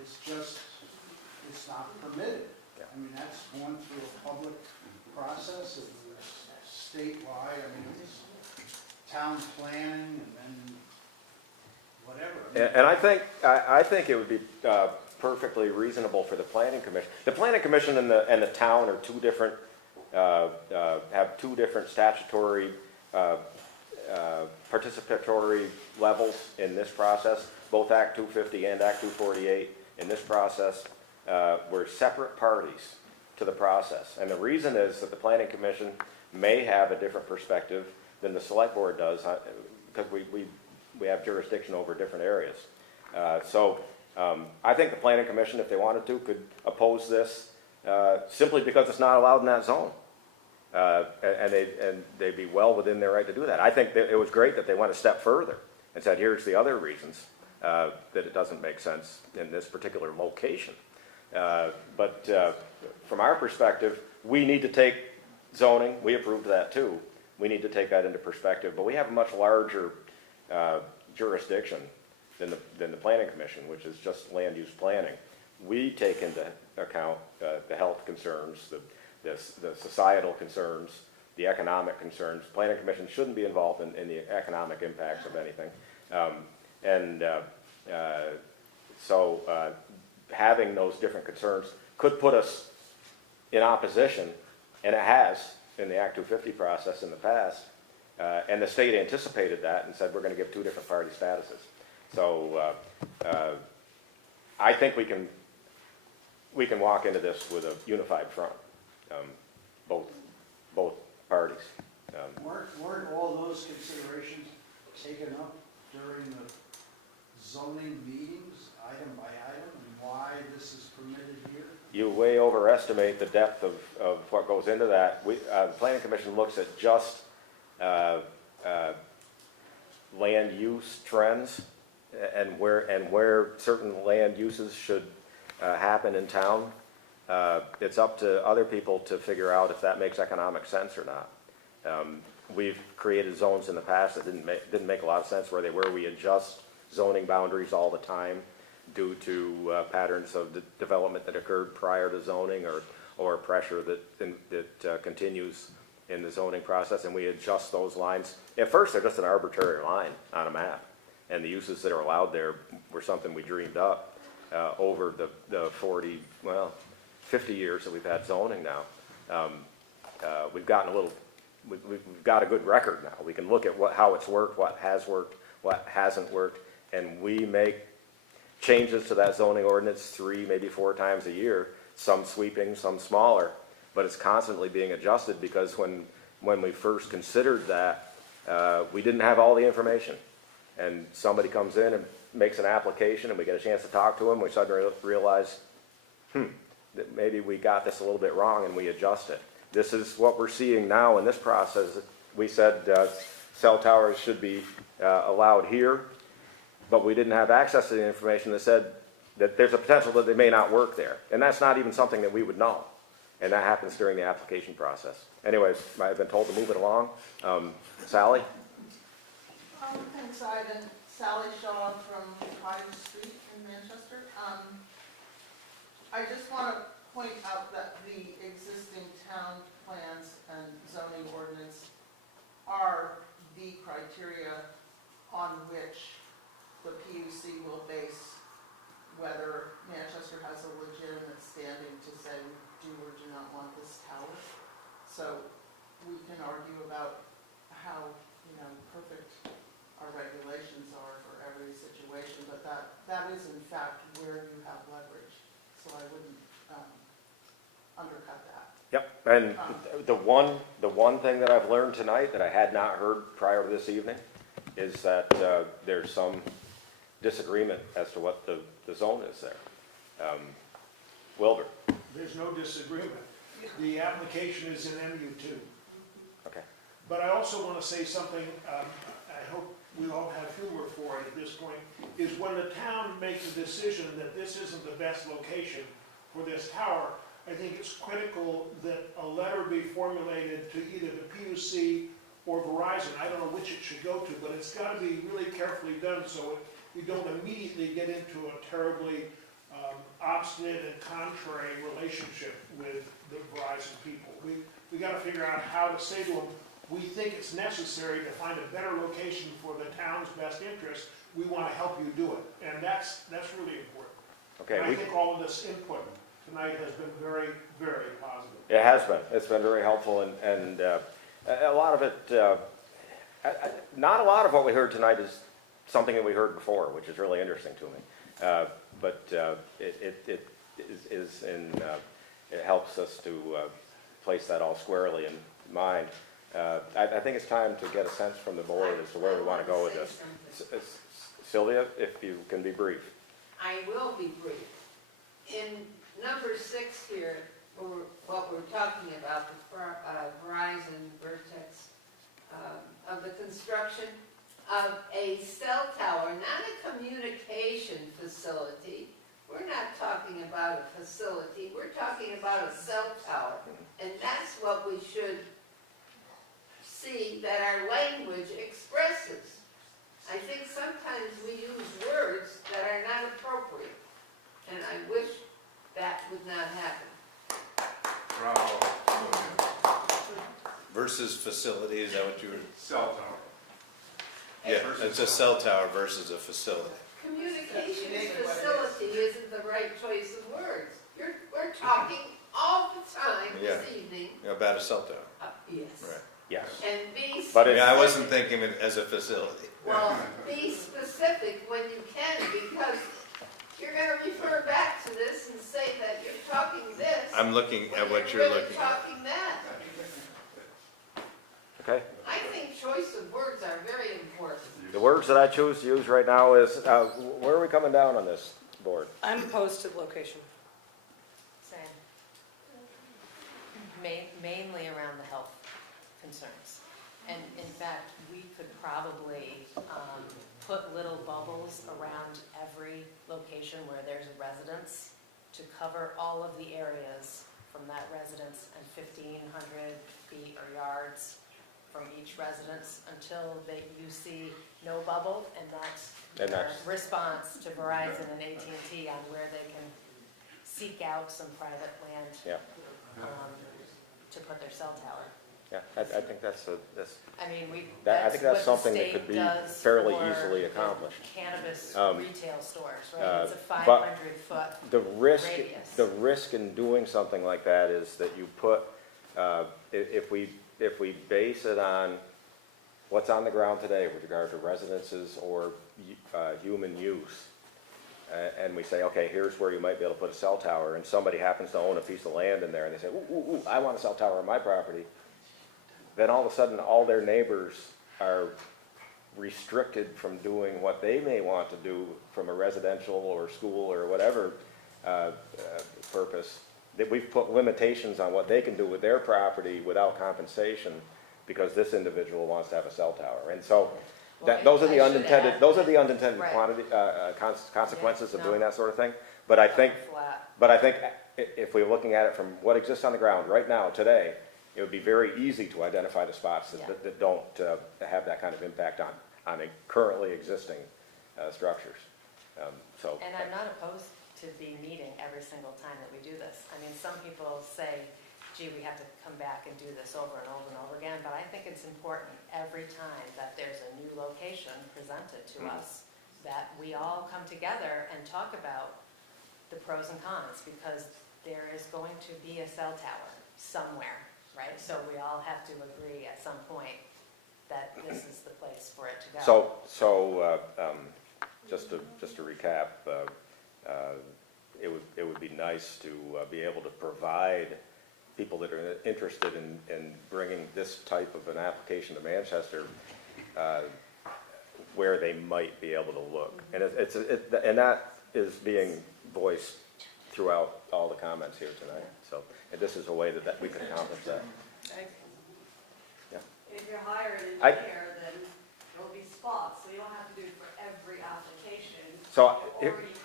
it's just, it's not permitted. I mean, that's going through a public process, it's statewide, I mean, it's town planning and then whatever. And I think it would be perfectly reasonable for the planning commission. The planning commission and the town are two different, have two different statutory participatory levels in this process. Both Act 250 and Act 248 in this process were separate parties to the process. And the reason is that the planning commission may have a different perspective than the select board does, because we have jurisdiction over different areas. I think the planning commission, if they wanted to, could oppose this simply because it's not allowed in that zone. And they'd be well within their right to do that. I think that it was great that they went a step further and said, here's the other reasons that it doesn't make sense in this particular location. But from our perspective, we need to take zoning, we approved that too, we need to take that into perspective, but we have a much larger jurisdiction than the planning commission, which is just land use planning. We take into account the health concerns, the societal concerns, the economic concerns. Planning commission shouldn't be involved in the economic impacts of anything. So having those different concerns could put us in opposition, and it has in the Act 250 process in the past, and the state anticipated that and said we're going to give two different party statuses. So I think we can walk into this with a unified front, both parties. Weren't all those considerations taken up during the zoning meetings, item by item, and why this is permitted here? You way overestimate the depth of what goes into that. The Planning Commission looks at just land use trends and where certain land uses should happen in town. It's up to other people to figure out if that makes economic sense or not. We've created zones in the past that didn't make a lot of sense where we adjust zoning boundaries all the time due to patterns of the development that occurred prior to zoning or pressure that continues in the zoning process, and we adjust those lines. At first, they're just an arbitrary line on a map, and the uses that are allowed there were something we dreamed up over the 50 years that we've had zoning now. We've gotten we've got a good record now. We can look at how it's worked, what has worked, what hasn't worked, and we make changes to that zoning ordinance 3, maybe 4 times a year, some sweeping, some smaller, but it's constantly being adjusted because when we first considered that, we didn't have all the information. And somebody comes in and makes an application and we get a chance to talk to them, we suddenly realize, that maybe we got this a little bit wrong and we adjust it. This is what we're seeing now in this process. We said cell towers should be allowed here, but we didn't have access to the information that said that there's a potential that they may not work there. And that's not even something that we would know. And that happens during the application process. Anyways, I've been told to move it along. Sally? Thanks, Ivan. Sally Shaw from Cottage Street in Manchester. I just want to point out that the existing town plans and zoning ordinance are the criteria on which the PUC will base whether Manchester has a legitimate standing to say we do or do not want this tower. So we can argue about how, perfect our regulations are for every situation, but that is in fact where you have leverage. So I wouldn't undercut that. Yep, and the one thing that I've learned tonight that I had not heard prior to this evening is that there's some disagreement as to what the zone is there. Wilbur? There's no disagreement. The application is in MU2. Okay. But I also want to say something, I hope we all have humor for for it at this point, is when the town makes a decision that this isn't the best location for this tower, I think it's critical that a letter be formulated to either the PUC or Verizon. I don't know which it should go to, but it's got to be really carefully done so we don't immediately get into a terribly obstinate and contrary relationship with the Verizon people. We got to figure out how to say to them, we think it's necessary to find a better location for the town's best interest. We want to help you do it, and that's really important. Okay. And I think all of this input tonight has been very, very positive. It has been. It's been very helpful, and a lot of it, not a lot of what we heard tonight is something that we heard before, which is really interesting to me. But it helps us to place that all squarely in mind. I think it's time to get a sense from the board as to where we want to go with this. Sylvia, if you can be brief. I will be brief. In number 6 here, what we're talking about, the Verizon, Vertex, of the construction of a cell tower, not a communication facility. We're not talking about a facility, we're talking about a cell tower. And that's what we should see that our language expresses. I think sometimes we use words that are not appropriate, and I wish that would not happen. Bravo. Versus facility, is that what you were? Cell tower. Yeah, it's a cell tower versus a facility. Communication facility isn't the right choice of words. We're talking all the time this evening. About a cell tower. Yes. Right. Yes. And be But specific. I wasn't thinking of it as a facility. Well, be specific when you can, because you're gonna refer back to this and say that you're talking this. I'm looking when at what you're you're really looking at. talking that. Okay. I think choice of words are very important. The words that I choose to use right now is, where are we coming down on this board? I'm opposed to the location. Same. Mainly around the health concerns. And in fact, we could probably put little bubbles around every location where there's a residence to cover all of the areas from that residence and 1,500 feet or yards from each residence until you see no bubble, and that's their response to Verizon and AT&T on where they can seek out some private land to put their cell tower. Yeah, I think that's. I mean, I think that's what something the that could state be does fairly for easily accomplished. Cannabis retail stores, right? It's a But 500-foot the radius. risk in doing something like that is that you put, if we base it on what's on the ground today with regard to residences or human use, and we say, okay, here's where you might be able to put a cell tower, and somebody happens to own a piece of land in there, and they say, ooh, I want a cell tower on my property, then all of a sudden, all their neighbors are restricted from doing what they may want to do from a residential or school or whatever purpose. That we've put limitations on what they can do with their property without compensation because this individual wants to have a cell tower. And so those are the unintended consequences of doing that sort of thing. But I think if we're looking at it from what exists on the ground right now, today, it would be very easy to identify the spots that don't have that kind of impact on currently existing structures. And I'm not opposed to be meeting every single time that we do this. I mean, some people say, gee, we have to come back and do this over and over and over again, but I think it's important every time that there's a new location presented to us that we all come together and talk about the pros and cons, because there is going to be a cell tower somewhere. Right, so we all have to agree at some point that this is the place for it to go. So just to recap, it would be nice to be able to provide people that are interested in bringing this type of an application to Manchester where they might be able to look, and and that is being voiced throughout all the comments here tonight. So, and this is a way that we can accomplish that. If you hire an engineer, then there'll be spots, so you don't have to do it for every So, already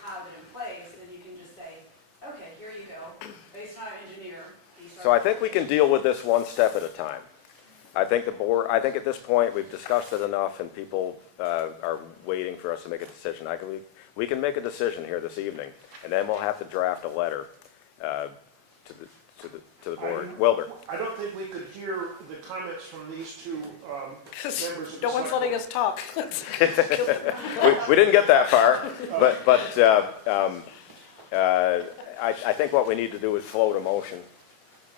have it in place, then you can just say, okay, here you go, based on our engineer. so I think we can deal with this one step at a time. I think I think at this point, we've discussed it enough and people are waiting for us to make a decision. We can make a decision here this evening, and then we'll have to draft a letter to the board. Wilbur? I don't think we could hear the comments from these two members of the No one's select letting board. us talk. We didn't get that far, but I think what we need to do is float a motion.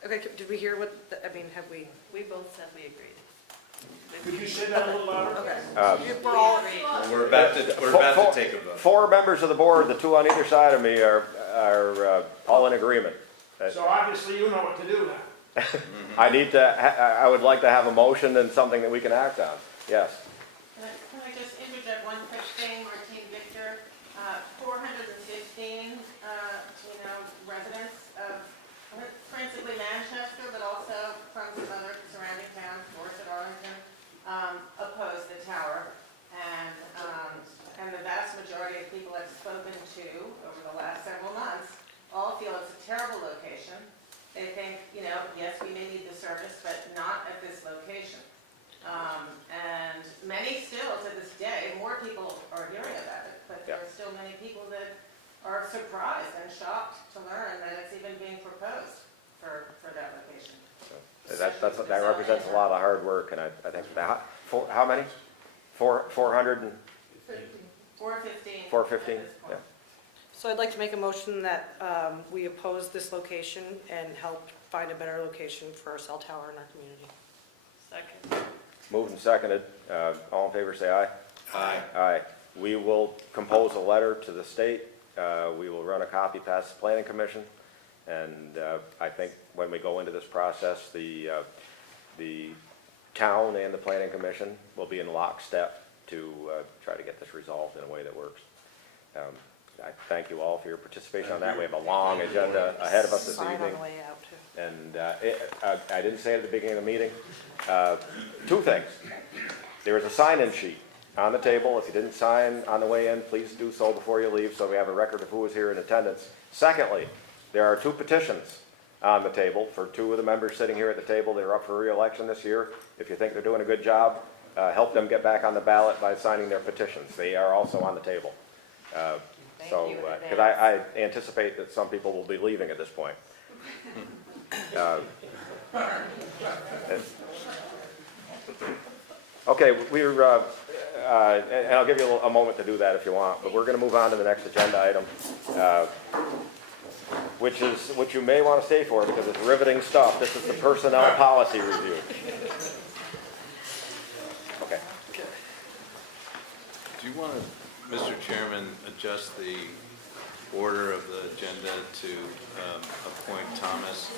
Okay, did we hear what, I mean, have we? We both said we agreed. Could you say that a little louder? Okay. We're all, Well, we're about to take a vote. 4 members of the board, the 2 on either side of me are all in agreement. So obviously you know what to do now. I would like to have a motion and something that we can act on. Yes. Can I just interject one quick thing, Martine Victor? 415, residents of principally Manchester, but also from some other surrounding towns, Dorset, Arlington, oppose the tower. And the vast majority of people I've spoken to over the last several months all feel it's a terrible location. They think, yes, we may need the service, but not at this location. And many still, to this day, more people are hearing about it, but there are still many people that are surprised and shocked to learn that it's even being proposed for that location. That represents a lot of hard work, and I think how many? 400 and 415. 415. Yeah. so I'd like to make a motion that we oppose this location and help find a better location for our cell tower in our community. Second. Moved and seconded. All in favor, say aye. Aye. Aye. We will compose a letter to the state. We will run a copy past the planning commission. And I think when we go into this process, the town and the planning commission will be in lockstep to try to get this resolved in a way that works. I thank you all for your participation on that. We have a long agenda ahead of us this Sign on evening. the way out, too. And I didn't say it at the beginning of the meeting. 2 things. There is a sign-in sheet on the table. If you didn't sign on the way in, please do so before you leave so we have a record of who was here in attendance. Secondly, there are 2 petitions on the table for 2 of the members sitting here at the table. They're up for re-election this year. If you think they're doing a good job, help them get back on the ballot by signing their petitions. They are also on the table. Because I anticipate that some people will be leaving at this point. Okay, and I'll give you a moment to do that if you want, but we're going to move on to the next agenda item, which you may want to stay for because it's riveting stuff. This is the personnel policy review. Okay. Do you want to, Mr. Chairman, adjust the order of the agenda to appoint Thomas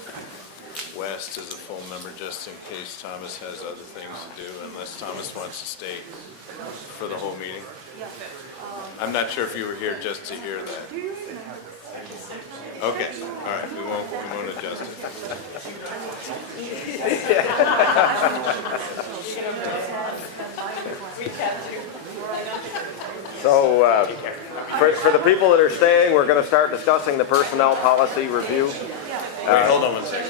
West as a full member, just in case Thomas has other things to do, unless Thomas wants to stay for the whole meeting? I'm not sure if you were here just to hear that. Okay, all right, we won't adjust it. So, for the people that are staying, we're going to start discussing the personnel policy review. Wait, hold on one second.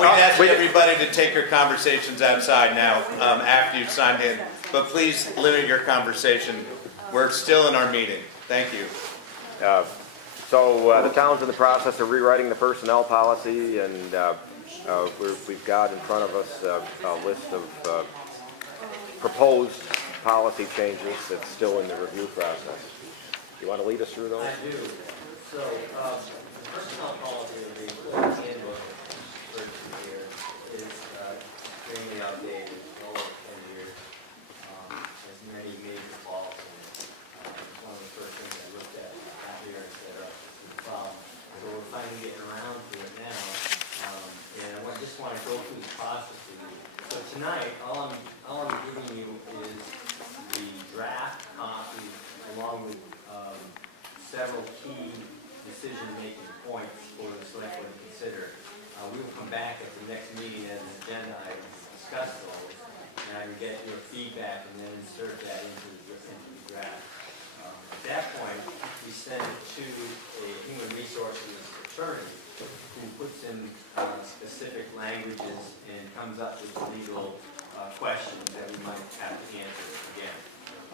We'd ask everybody to take your conversations outside now, after you've signed in, but please limit your conversation. We're still in our meeting. Thank you. So the town's in the process of rewriting the personnel policy, and we've got in front of us a list of proposed policy changes that's still in the review process. You want to lead us through those? I do. So, the personnel policy of the handbook for this year is extremely outdated, well over 10 years. Has many major faults, and one of the first things I looked at here and set up the problem. So we're finally getting around to it now, and I just want to go through the process with you. So tonight, all I'm giving you is the draft copy along with several key decision-making points for the select board to consider. We will come back at the next meeting as an agenda item to discuss those, and I can get your feedback and then insert that into the draft. At that point, send it to a human resources attorney who puts in specific languages and comes up with legal questions that we might have to answer again.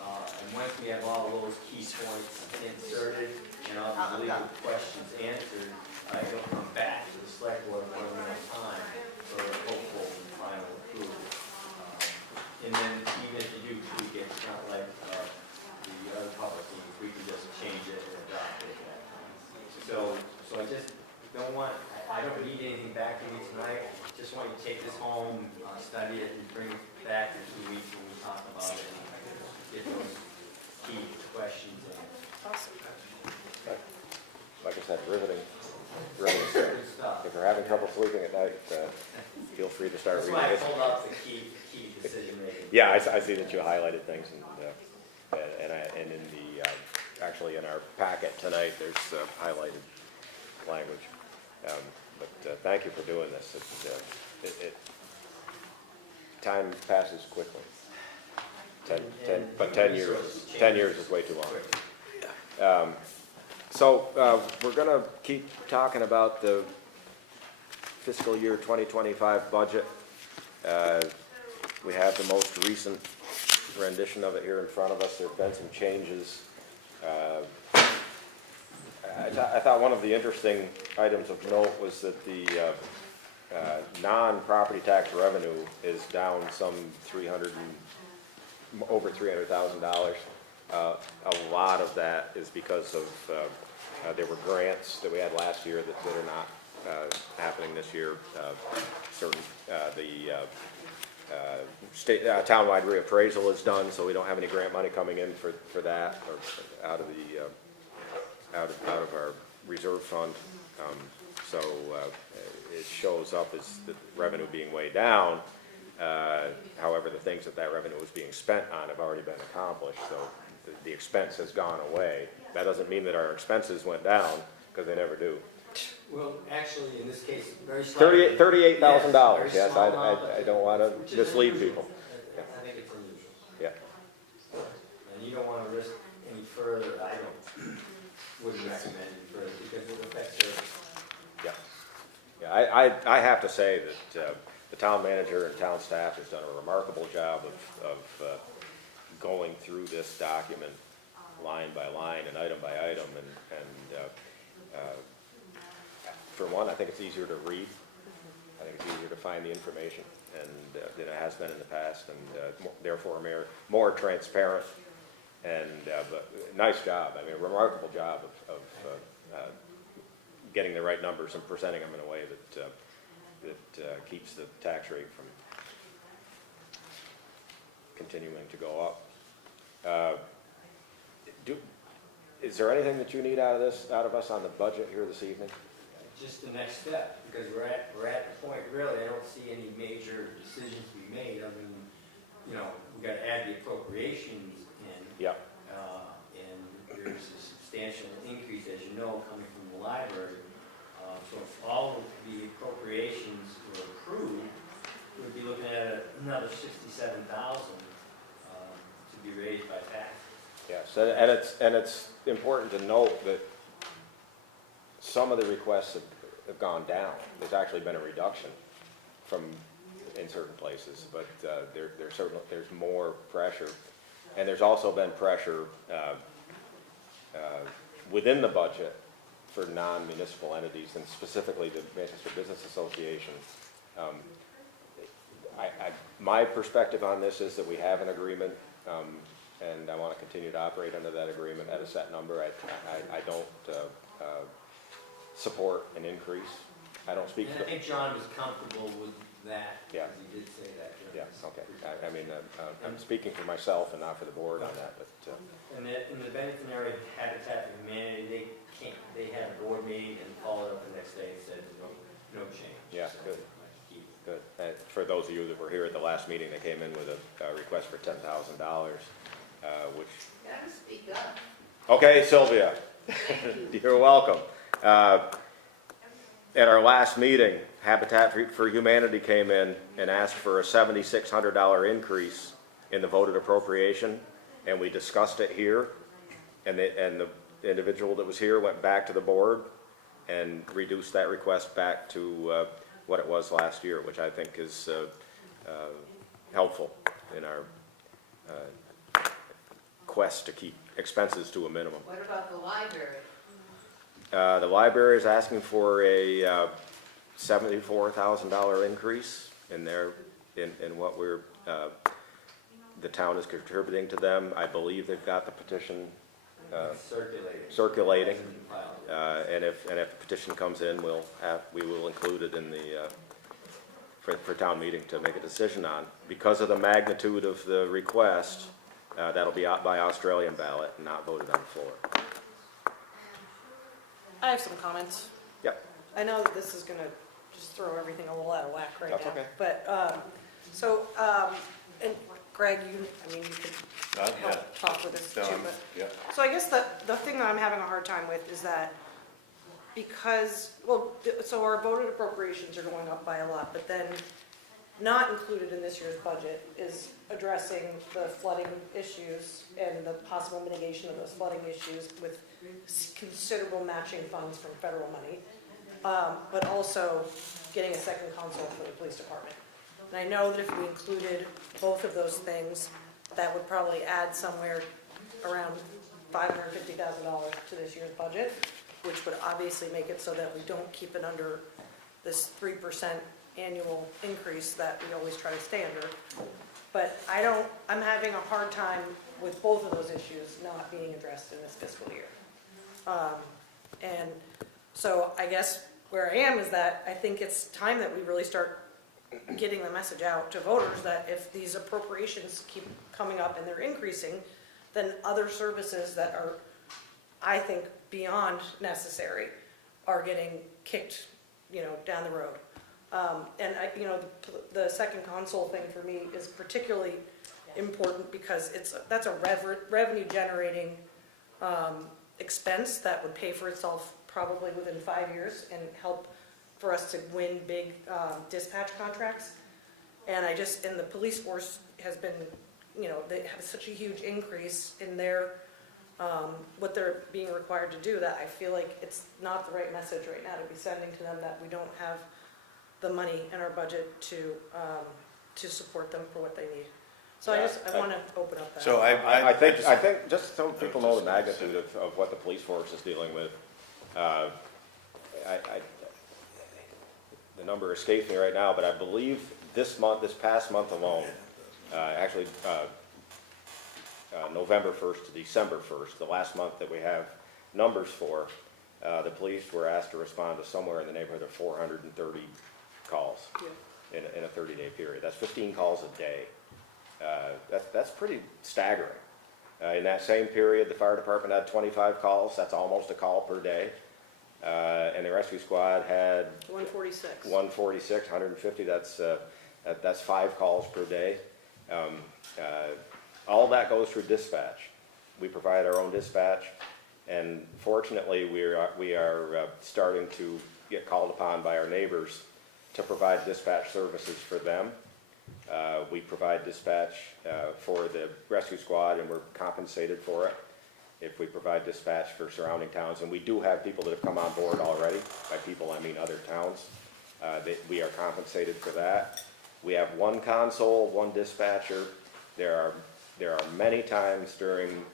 And once we have all those key points inserted and all the legal questions answered, it'll come back to the select board one more time for a hopeful final approval. And then even if you do tweak it, it's not like the other public meetings, we can just change it and adopt it at that time. So I just don't want, I don't need anything back from you tonight. Just want you to take this home, study it, and bring it back in 2 weeks when we talk about it and get those key questions in. Awesome. Like I said, riveting stuff. If you're having trouble sleeping at night, feel free to start reading it. That's why I pulled out the key decision making. Yeah, I see that you highlighted things, and in the actually in our packet tonight, there's highlighted language. But thank you for doing this. Time passes quickly. 10 years is way too long. So we're going to keep talking about the fiscal year 2025 budget. We have the most recent rendition of it here in front of us. There have been some changes. I thought one of the interesting items of note was that the non-property tax revenue is down some over $300,000. A lot of that is because of there were grants that we had last year that are not happening this year. State townwide reappraisal is done, so we don't have any grant money coming in for that, or out of our reserve fund. So it shows up as the revenue being way down. However, the things that revenue was being spent on have already been accomplished, so the expense has gone away. That doesn't mean that our expenses went down, because they never do. Well, actually, in this case, very slightly. $38,000, yes, small amount, I don't want to mislead people. I think it's unusual. Yeah. And you don't want to risk any further, wouldn't recommend any further, because it affects service. Yeah, I have to say that the town manager and town staff has done a remarkable job of going through this document line by line and item by item, and for one, I think it's easier to read. I think it's easier to find the information than it has been in the past, and therefore more transparent. And but nice job. I mean, a remarkable job of getting the right numbers and presenting them in a way that keeps the tax rate from continuing to go up. Is there anything that you need out of us on the budget here this evening? Just the next step, because we're at the point, really, I don't see any major decisions to be made. I mean, we got to add the appropriations in. Yep. And there's a substantial increase, as you know, coming from the library. So if all of the appropriations were approved, we'd be looking at another $67,000 to be raised by tax. Yes, and it's important to note that some of the requests have gone down. There's actually been a reduction in certain places, but there's more pressure, and there's also been pressure within the budget for non-municipal entities, and specifically the Manchester Business Association. My perspective on this is that we have an agreement, and I want to continue to operate under that agreement at a set number. I don't support an increase. I don't speak. And I think John was comfortable with that. Yeah. He did say that. Yeah. Okay. I mean, I'm speaking for myself and not for the board on that, but. In the Bennington area Habitat for Humanity, they had a board meeting and followed up the next day and said no change. Yeah. So, Good. Good. And for those of you that were here at the last meeting, they came in with a request for $10,000, which. Gotta speak up. Okay, Sylvia. You're welcome. At our last meeting, Habitat for Humanity came in and asked for a $7,600 increase in the voted appropriation, and we discussed it here, and individual that was here went back to the board and reduced that request back to what it was last year, which I think is helpful in our quest to keep expenses to a minimum. What about the library? The library is asking for a $74,000 increase in what we're, the town is contributing to them. I believe they've got the petition circulating. And if the petition comes in, we will include it in the, for town meeting to make a decision on. Because of the magnitude of the request, that'll be out by Australian ballot and not voted on the floor. I have some comments. Yep. I know that this is gonna just throw everything a little out of whack right That's now. okay. But, and Greg, you could help talk with this too, but. Yeah. So I guess the thing that I'm having a hard time with is that because, so our voted appropriations are going up by a lot, but then not included in this year's budget is addressing the flooding issues and the possible mitigation of those flooding issues with considerable matching funds from federal money, but also getting a second console for the police department. And I know that if we included both of those things, that would probably add somewhere around $550,000 to this year's budget, which would obviously make it so that we don't keep it under this 3% annual increase that we always try to stay under. But I'm having a hard time with both of those issues not being addressed in this fiscal year. And so I guess where I am is that I think it's time that we really start getting the message out to voters that if these appropriations keep coming up and they're increasing, then other services that are, I think, beyond necessary are getting kicked, down the road. And the second console thing for me is particularly important because that's a revenue generating expense that would pay for itself probably within 5 years and help for us to win big dispatch contracts. And and the police force has been, they have such a huge increase in their, what they're being required to do that I feel like it's not the right message right now to be sending to them that we don't have the money in our budget to support them for what they need. So I want to open up that. So I think just so people know the magnitude of what the police force is dealing with. The number escapes me right now, but I believe this past month alone, November 1st to December 1st, the last month that we have numbers for, the police were asked to respond to somewhere in the neighborhood of 430 calls in a 30-day period. That's 15 calls a day. That's pretty staggering. In that same period, the fire department had 25 calls. That's almost a call per day. And the rescue squad had 146. 150. That's 5 calls per day. All that goes through dispatch. We provide our own dispatch, and fortunately, we are starting to get called upon by our neighbors to provide dispatch services for them. We provide dispatch for the rescue squad, and we're compensated for it. If we provide dispatch for surrounding towns, and we do have people that have come on board already. By people, I mean other towns. We are compensated for that. We have one console, one dispatcher. There are many times during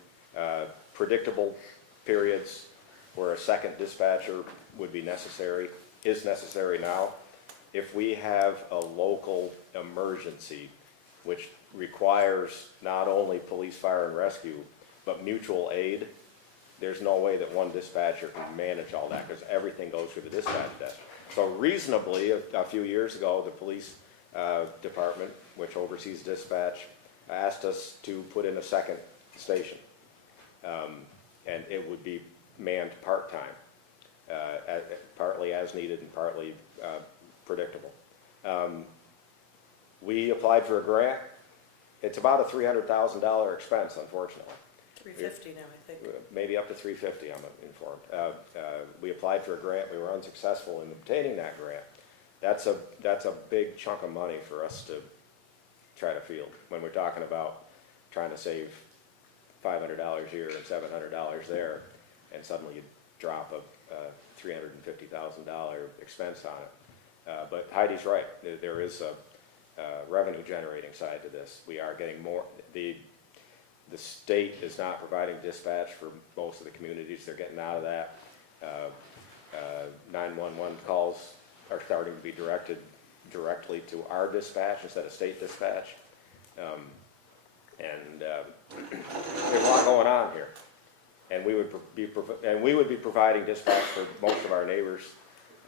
predictable periods where a second dispatcher would be necessary, is necessary now. If we have a local emergency, which requires not only police, fire, and rescue, but mutual aid, there's no way that one dispatcher can manage all that because everything goes through the dispatch desk. So reasonably, a few years ago, the police department, which oversees dispatch, asked us to put in a second station. And it would be manned part-time, partly as needed and partly predictable. We applied for a grant. It's about a $300,000 expense, unfortunately. 350 now, I think. Maybe up to 350, I'm informed. We applied for a grant. We were unsuccessful in obtaining that grant. That's a big chunk of money for us to try to field when we're talking about trying to save $500 here and $700 there. and suddenly you drop a $350,000 expense on it. But Heidi's right, there is a revenue generating side to this. We are getting more, the state is not providing dispatch for most of the communities, they're getting out of that. 911 calls are starting to be directed directly to our dispatch instead of state dispatch. There's a lot going on here. And we would be providing dispatch for most of our neighbors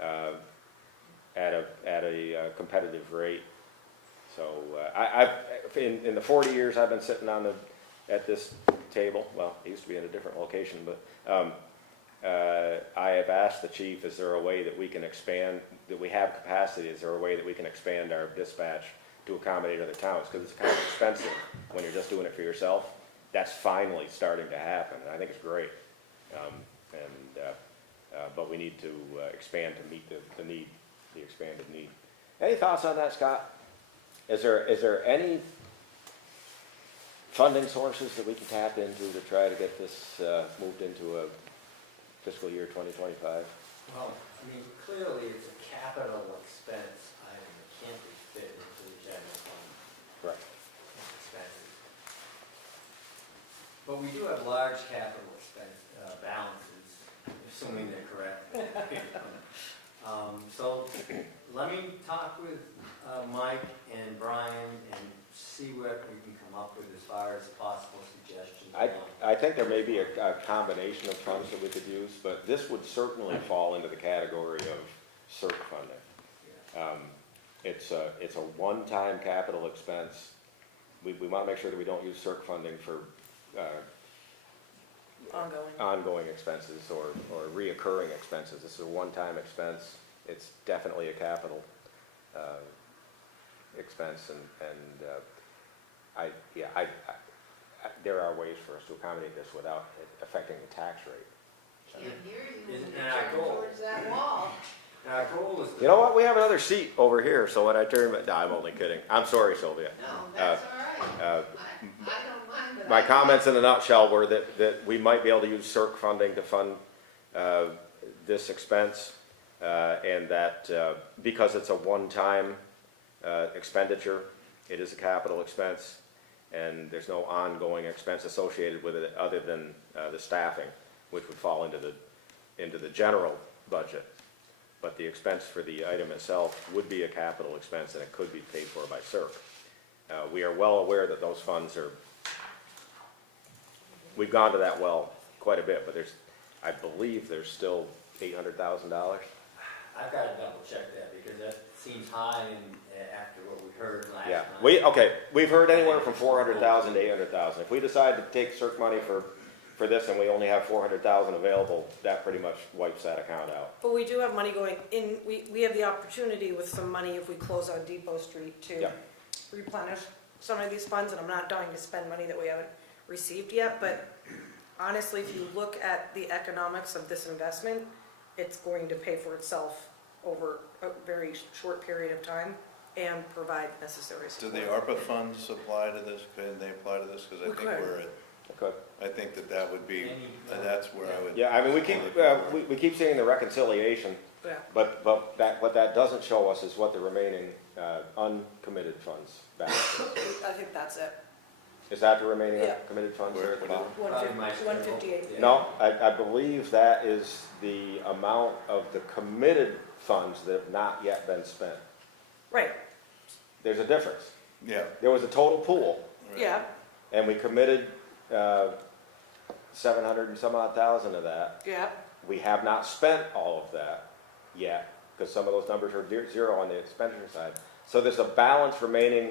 at a competitive rate. So in the 40 years I've been sitting at this table, well, it used to be in a different location, but I have asked the chief, is there a way that we can expand, that we have capacity, is there a way that we can expand our dispatch to accommodate other towns? Because it's kind of expensive when you're just doing it for yourself. That's finally starting to happen. I think it's great. But we need to expand to meet the need, the expanded need. Any thoughts on that, Scott? Is there any funding sources that we can tap into to try to get this moved into a fiscal year 2025? Well, I mean, clearly it's a capital expense item that can't be fit into the general fund. Correct. Expenses. But we do have large capital expense balances, assuming they're correct. So let me talk with Mike and Brian and see what we can come up with as far as possible suggestions. I think there may be a combination of funds that we could use, but this would certainly fall into the category of CERC funding. It's a one-time capital expense. We want to make sure that we don't use CERC funding for ongoing expenses or reoccurring expenses. This is a one-time expense. It's definitely a capital expense, there are ways for us to accommodate this without it affecting the tax rate. Can't hear you when And you our turn goal- towards that wall. Our goal is to... You know what? We have another seat over here, so when I turn, no, I'm only kidding. I'm sorry, Sylvia. No, that's all right. I don't mind, but My comments in a nutshell were that we might be able to use CERC funding to fund this expense, and that because it's a one-time expenditure, it is a capital expense, and there's no ongoing expense associated with it other than the staffing, which would fall into the general budget. But the expense for the item itself would be a capital expense, and it could be paid for by CERC. We are well aware that those funds we've gone to that well quite a bit, but I believe there's still $800,000. I've got to double check that because that seems high after what we heard last time. We've heard anywhere from $400,000 to $800,000. If we decide to take CERC money for this and we only have $400,000 available, that pretty much wipes that account out. But we do have money going in, we have the opportunity with some money if we close on Depot Street to replenish some of these funds, and I'm not dying to spend money that we haven't received yet, but honestly, if you look at the economics of this investment, it's going to pay for itself over a very short period of time and provide necessary Do support. the ARPA funds apply to this? Can they apply to this? Because I think we're at... I think that would be, that's where I would... Yeah, I mean, we keep seeing the reconciliation, but what that doesn't show us is what the remaining uncommitted funds balance is. I think that's it. Is that the remaining uncommitted funds? Where- 158. No, I believe that is the amount of the committed funds that have not yet been spent. Right. There's a difference. Yeah. There was a total pool. Yeah. And we committed 700 and some odd thousand of that. Yeah. We have not spent all of that yet, because some of those numbers are zero on the expenditure side. So there's a balance remaining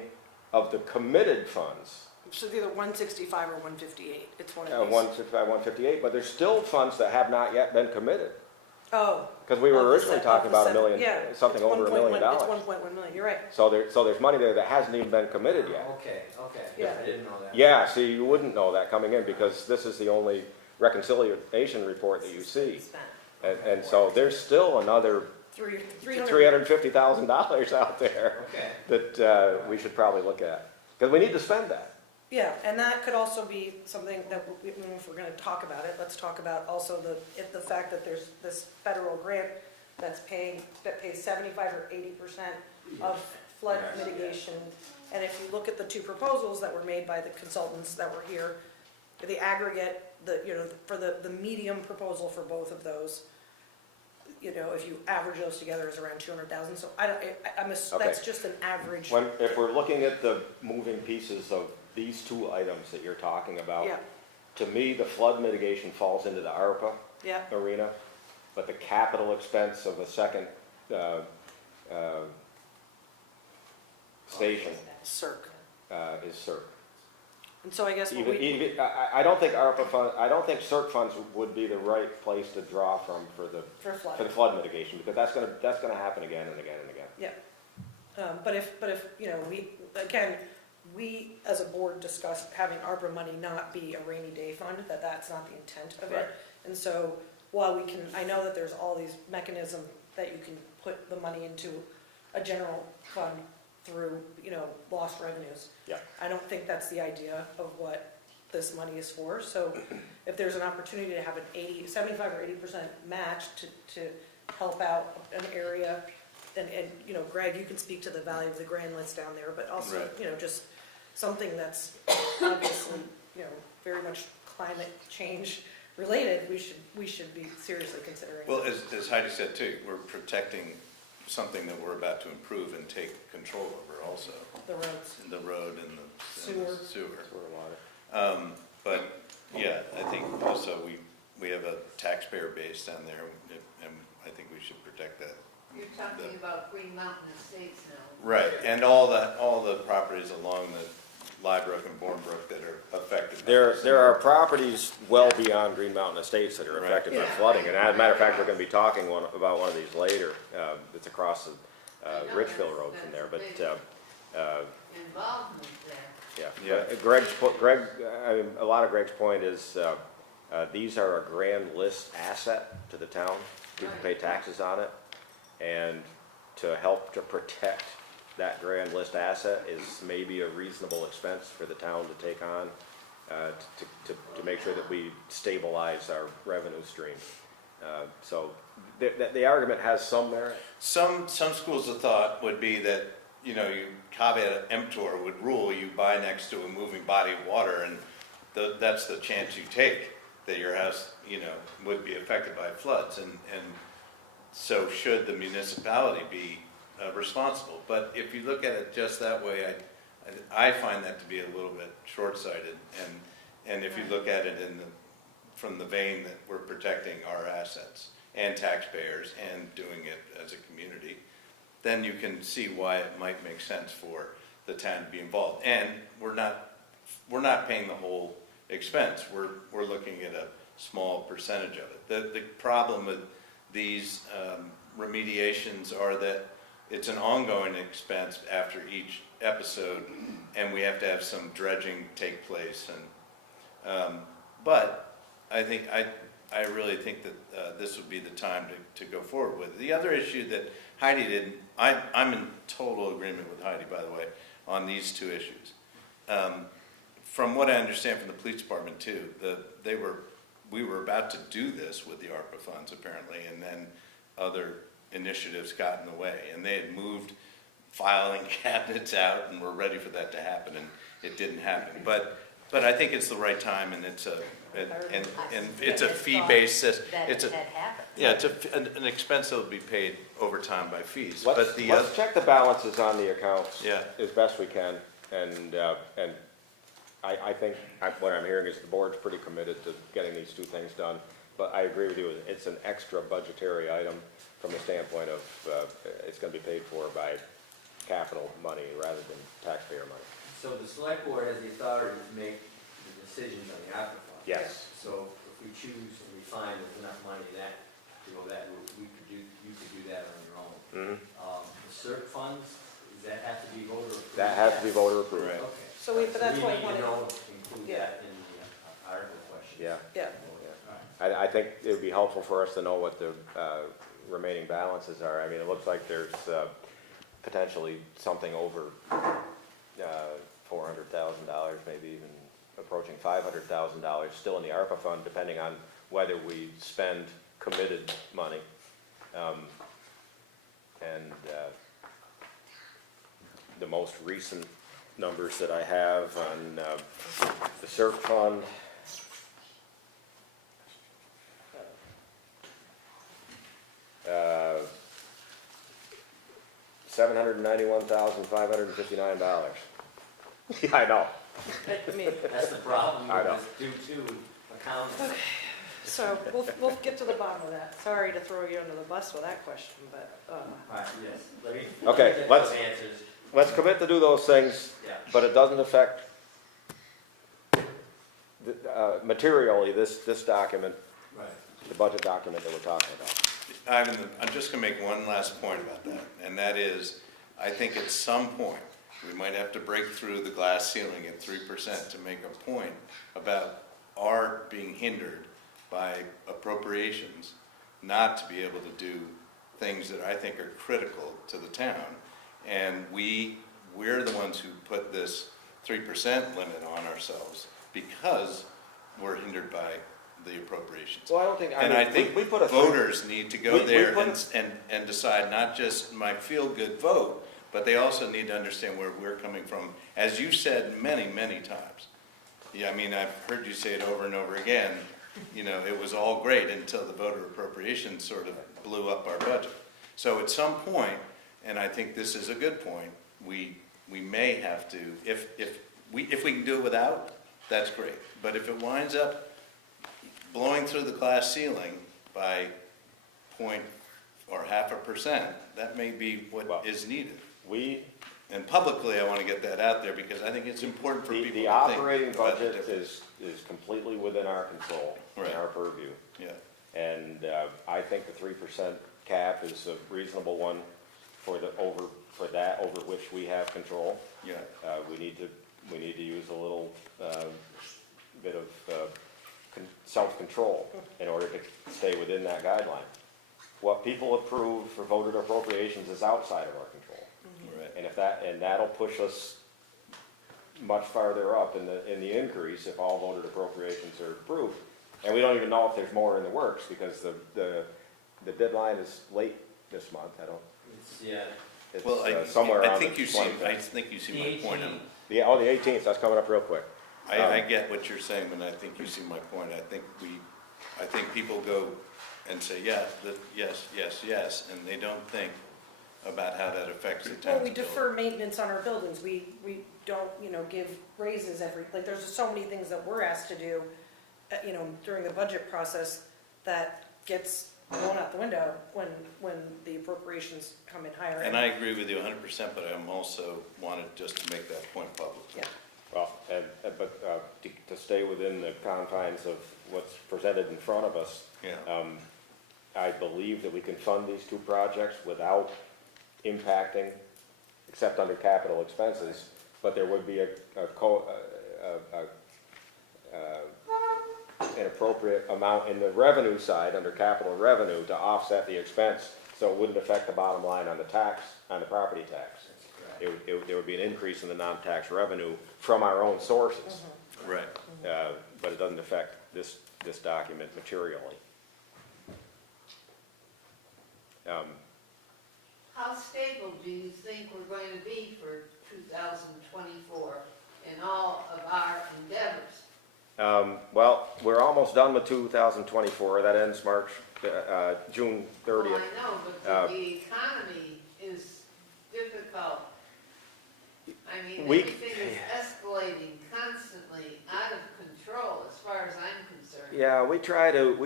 of the committed funds. So it's either 165 or 158. It's one of these. 165, 158, but there's still funds that have not yet been committed. Oh. Because we were originally talking about $1 million, something it's over $1 million. It's 1.1 million, you're right. So there's money there that hasn't even been committed yet. Okay. Yeah. I didn't know that. Yeah, see, you wouldn't know that coming in because this is the only reconciliation report that you see. And so there's still another $350,000 out there that we should probably look at. Because we need to spend that. Yeah, and that could also be something that, if we're gonna talk about it, let's talk about also the fact that there's this federal grant that pays 75 or 80% of flood Yes. mitigation. And if you look at the two proposals that were made by the consultants that were here, the aggregate, for the medium proposal for both of those, if you average those together, is around 200,000. So that's just an average. If we're looking at the moving pieces of these two items that you're talking about, Yeah, to me, the flood mitigation falls into the ARPA yeah, arena, but the capital expense of a second station CERC. is CERC. And so I guess what I don't think ARPA fund, I don't think CERC funds would be the right place to draw from for the for flood. flood mitigation, because that's gonna happen again and again and again. Yeah. But if, we as a board discussed having ARPA money not be a rainy day fund, that's not the intent of Right. it. And so while I know that there's all these mechanisms that you can put the money into a general fund through, lost revenues. Yeah. I don't think that's the idea of what this money is for. So if there's an opportunity to have an 75 or 80% match to help out an area, and Greg, you can speak to the value of the grand list down there, but also, Right. just something that's obviously, very much climate change related, we should be seriously considering. Well, as Heidi said too, we're protecting something that we're about to improve and take control over also. The roads. The road and the Sewer. sewer. Sewer and water. But, yeah, I think also we have a taxpayer base down there, and I think we should protect that. You're talking about Green Mountain Estates now. Right, and all the properties along the Liebrook and Bournebrook that are affected. by this. There are properties well beyond Green Mountain Estates that are Right. affected by Yeah. flooding, and as a matter of fact, we're gonna be talking about one of these later. It's across the Richville Road from there, but, Involvement there. yeah. A lot of Greg's point is, these are a grand list asset to the town. People pay taxes on it, and to help to protect that grand list asset is maybe a reasonable expense for the town to take on, to make sure that we stabilize our revenue stream. So the argument has some merit. Some schools of thought would be that, you caveat emptor would rule, you buy next to a moving body of water, and that's the chance you take, that your house, would be affected by floods, and so should the municipality be responsible. But if you look at it just that way, I find that to be a little bit short-sighted, and if you look at it from the vein that we're protecting our assets and taxpayers and doing it as a community, then you can see why it might make sense for the town to be involved. And we're not paying the whole expense. We're looking at a small percentage of it. The problem with these remediations are that it's an ongoing expense after each episode, and we have to have some dredging take place. But I really think that this would be the time to go forward with it. The other issue that Heidi didn't, I'm in total agreement with Heidi, by the way, on these two issues. From what I understand from the police department too, we were about to do this with the ARPA funds apparently, and then other initiatives got in the way, and they had moved filing cabinets out and were ready for that to happen, and it didn't happen. But I think it's the right time, and it's a fee-based system. It's an expense that will be paid over time by fees. Let's check the balances on the accounts Yeah. as best we can, and I think what I'm hearing is the board's pretty committed to getting these two things done, but I agree with you, it's an extra budgetary item from the standpoint of it's going to be paid for by capital money rather than taxpayer money. So the select board has the authority to make the decisions on the ARPA funds. Yes. So if we choose and we find there's enough money in that, to go that route, you could do that on your own. The CERC funds, does that have to be voter approved? That has to be voter approved. Right. Okay. But that's why I wanted. We need to know, include that in the article question. Yeah. Yeah. I think it would be helpful for us to know what the remaining balances are. I mean, it looks like there's potentially something over $400,000, maybe even approaching $500,000 still in the ARPA fund, depending on whether we spend committed money. The most recent numbers that I have on the CERC fund, $791,559. Yeah, I know. I mean, That's the problem, I know. it's due to accounting. so we'll get to the bottom of that. Sorry to throw you under the bus with that question, but, All right, yes, let me Okay, get let's- those answers. Let's commit to do those things, Yeah. but it doesn't affect materially this document, Right. the budget document that we're talking about. Ivan, I'm just gonna make one last point about that, and that is, I think at some point, we might have to break through the glass ceiling at 3% to make a point about our being hindered by appropriations not to be able to do things that I think are critical to the town. And we're the ones who put this 3% limit on ourselves because we're hindered by the appropriations. Well, I don't think, And I think we put a voters need to go we there put and decide not just my feel-good vote, but they also need to understand where we're coming from. As you've said many, many times, yeah, I mean, I've heard you say it over and over again, you know, it was all great until the voter appropriations sort of blew up our budget. So at some point, and I think this is a good point, we may have to, if we can do it without, that's great. But if it winds up blowing through the glass ceiling by 0.5%, that may be what is needed. And publicly, I want to get that out there because I think it's important for people to think. The operating about the budget difference. is completely within our control, in Right. our purview. Yeah. And I think the 3% cap is a reasonable one for over which we have control. Yeah. We need to use a little bit of self-control in order to stay within that guideline. What people approve for voted appropriations is outside of our control. Right. And that'll push us much farther up in the increase if all voted appropriations are approved. And we don't even know if there's more in the works because the deadline is late this month. Yeah. It's Well, somewhere I around think the you see 25th. my point. On, the 18th, that's coming up real quick. I get what you're saying, but I think you see my point. I think people go and say, yes, and they don't think about how that affects the town. well, we defer maintenance on our buildings. We don't, give raises like, there's just so many things that we're asked to do, during the budget process that gets blown out the window when the appropriations come in higher. And I agree with you 100%, but I'm also wanted just to make that point public. Yeah. Well, to stay within the confines of what's presented in front of us, Yeah. I believe that we can fund these two projects without impacting, except under capital expenses, but there would be an appropriate amount in the revenue side, under capital revenue, to offset the expense, so it wouldn't affect the bottom line on the property tax. There would be an increase in the non-tax revenue from our own sources. Right. But it doesn't affect this document materially. How stable do you think we're going to be for 2024 in all of our endeavors? Well, we're almost done with 2024. That ends June 30th. Well, I know, but the economy is difficult. I mean, everything is escalating constantly, out of control, as far as I'm concerned. Yeah, we try to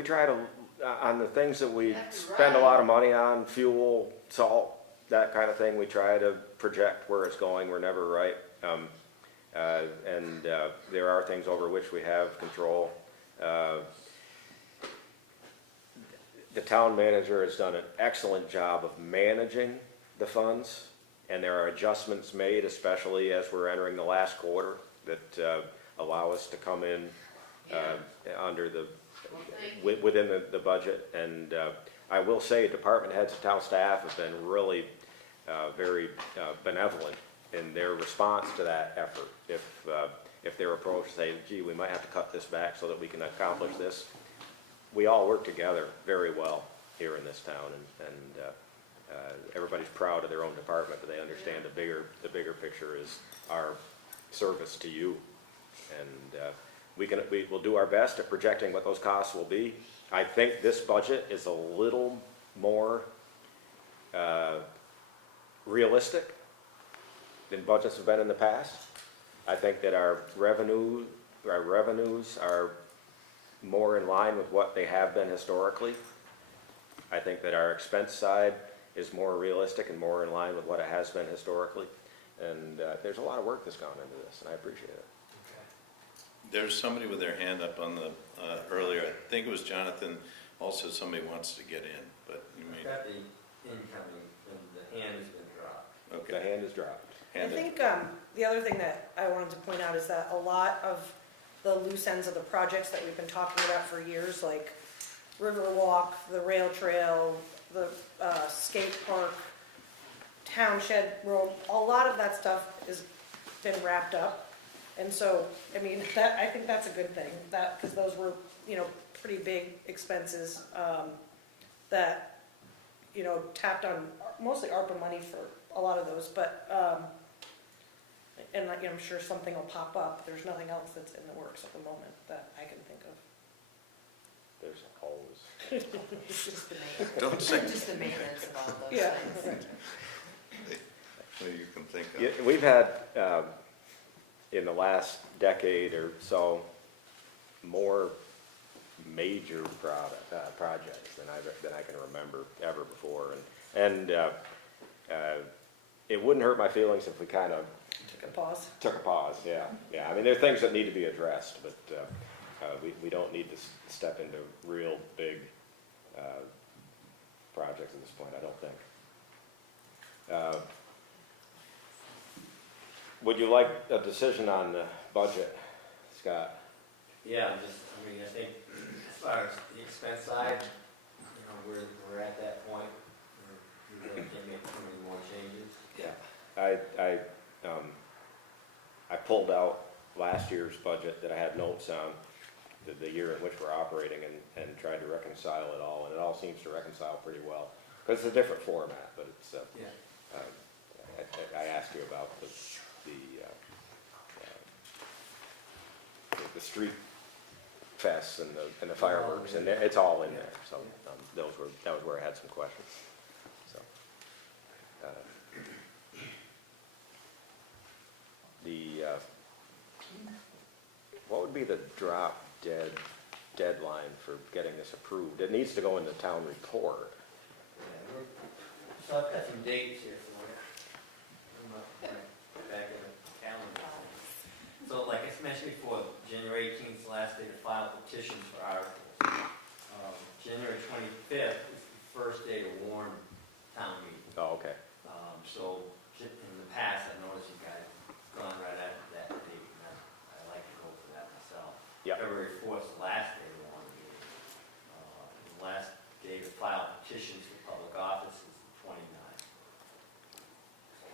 on the things that we spend a lot of money on, fuel, salt, that kind of thing, we try to project where it's going. We're never right. And there are things over which we have control. The town manager has done an excellent job of managing the funds, and there are adjustments made, especially as we're entering the last quarter, that allow us to come in under within the budget. And I will say, department heads and town staff have been really very benevolent in their response to that effort. If they're approached, say, gee, we might have to cut this back so that we can accomplish this, we all work together very well here in this town, and everybody's proud of their own department, but they understand the bigger picture is our service to you. And we'll do our best at projecting what those costs will be. I think this budget is a little more realistic than budgets have been in the past. I think that our revenues are more in line with what they have been historically. I think that our expense side is more realistic and more in line with what it has been historically. And there's a lot of work that's gone into this, and I appreciate it. There's somebody with their hand up on the, earlier, I think it was Jonathan, also somebody wants to get in, but you may. I've got the incoming, and the hand has been dropped. Okay. The hand is dropped. I think the other thing that I wanted to point out is that a lot of the loose ends of the projects that we've been talking about for years, like Riverwalk, the rail trail, the skate park, Town Shed Road, a lot of that stuff has been wrapped up. And so, I mean, I think that's a good thing, because those were, pretty big expenses that, tapped on mostly ARPA money for a lot of those, but, and I'm sure something will pop up. There's nothing else that's in the works at the moment that I can think of. There's always. It's just the maintenance. Don't say. Just the maintenance of all those Yeah. things. That you can think of. Yeah, we've had, in the last decade or so, more major projects than I can remember ever before. And it wouldn't hurt my feelings if we kind of Took a pause. yeah. I mean, there are things that need to be addressed, but we don't need to step into real big projects at this point, I don't think. Would you like a decision on the budget, Scott? Yeah, I think as far as the expense side, we're at that point where we really can't make too many more changes. Yeah. I pulled out last year's budget that I had notes on, the year in which we're operating, and tried to reconcile it all, and it all seems to reconcile pretty well. Because it's a different format, but it's, I asked you about the street fests and the fireworks, and it's all in there, so that was where I had some questions. So, what would be the drop dead deadline for getting this approved? It needs to go in the town report. So I've got some dates here for you. Back in the calendar. So like I mentioned before, January 18th is the last day to file petitions for articles. January 25th is the first day to warn town meeting. Oh, okay. So in the past, I've noticed you guys have gone right after that date, and I like to go for that myself. Yep. February 4th is the last day to warn the meeting. The last day to file petitions for public office is the 29th.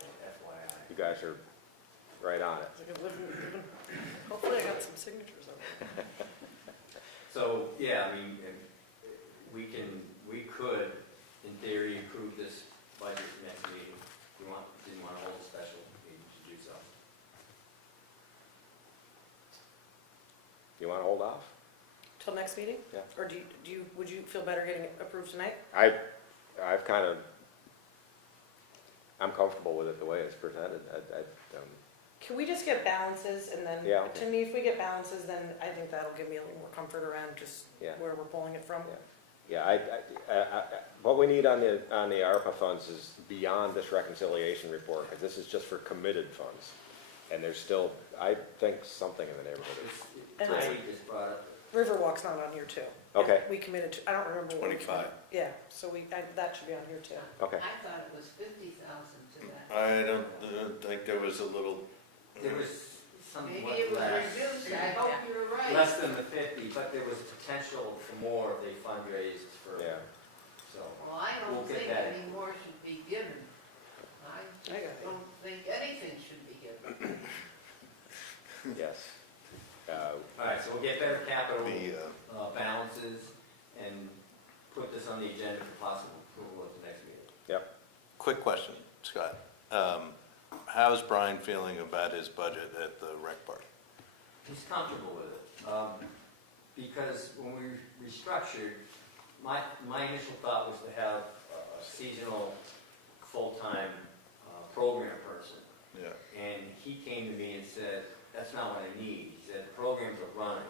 So FYI. You guys are right on it. Hopefully I got some signatures on it. So, yeah, I mean, we could, in theory, approve this budget next meeting. We didn't want to hold a special meeting to do so. You want to hold off? Till next meeting? Yeah. Or would you feel better getting it approved tonight? I'm comfortable with it the way it's presented. Can we just get balances, and then, Yeah, okay. to me, if we get balances, then I think that'll give me a little more comfort around just Yeah. where we're pulling it from. Yeah, what we need on the ARPA funds is beyond this reconciliation report, because this is just for committed funds. And there's still, I think, something in the neighborhood of. I just brought up. Riverwalk's not on here too. Okay. We committed to, I don't remember what. 25. Yeah, so that should be on here too. Okay. I thought it was 50,000 to that. I don't think there was a little. There was something Maybe it was less. reduced, I hope you're right. Less than the 50, but there was potential for more if they fundraised for. Yeah. So. Well, I We'll don't get think that. any more should be given. I I got it. don't think anything should on the agenda for possible approval at the next meeting. Yep. Quick question, Scott. How's Brian feeling about his budget at the rec park? He's comfortable with it. Because when we restructured, my initial thought was to have a seasonal, full-time program person. Yeah. And he came to me and said, that's not what I need. He said, the programs are running.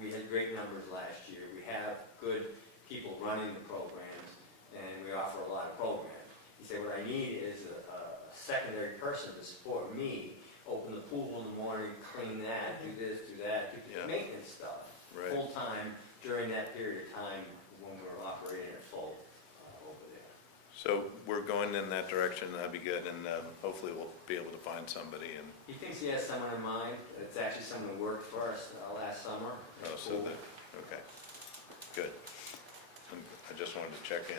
We had great numbers last year. We have good people running the programs, and we offer a lot of programs. He said, what I need is a secondary person to support me, open the pool in the morning, clean that, do this, do that, do Yeah. maintenance stuff. Right. Full-time during that period of time when we were operating at full over there. So we're going in that direction, that'd be good, and hopefully we'll be able to find somebody. And He thinks he has someone in mind. It's actually someone who worked for us last summer. oh, so that, okay, good. And I just wanted to check in.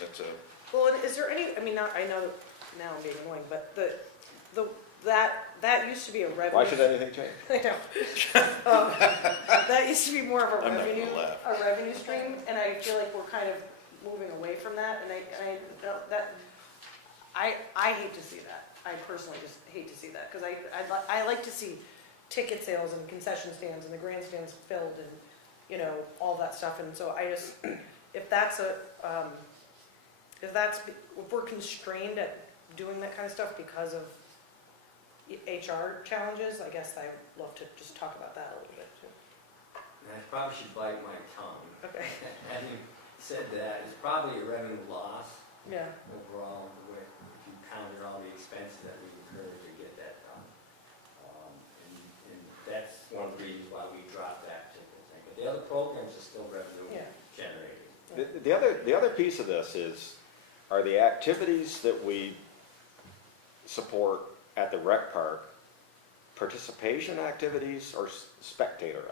That's a, Well, and is there any, I mean, not, I know now I'm being annoying, but that used to be a revenue. Why should anything change? I know. That used to be more of a I'm not gonna revenue, laugh. a revenue stream, and I feel like we're kind of moving away from that, and I hate to see that. I personally just hate to see that, because I like to see ticket sales and concession stands and the grandstands filled and, you know, all that stuff, and so I just, if we're constrained at doing that kind of stuff because of HR challenges, I guess I'd love to just talk about that a little bit too. And I probably should bite my tongue. Okay. Having said that, it's probably a revenue loss Yeah. overall, if you counted all the expenses that we incurred to get that done. And that's one of the reasons why we dropped that particular thing. But the other programs are still revenue generating. The other piece of this are the activities that we support at the rec park, participation activities or spectator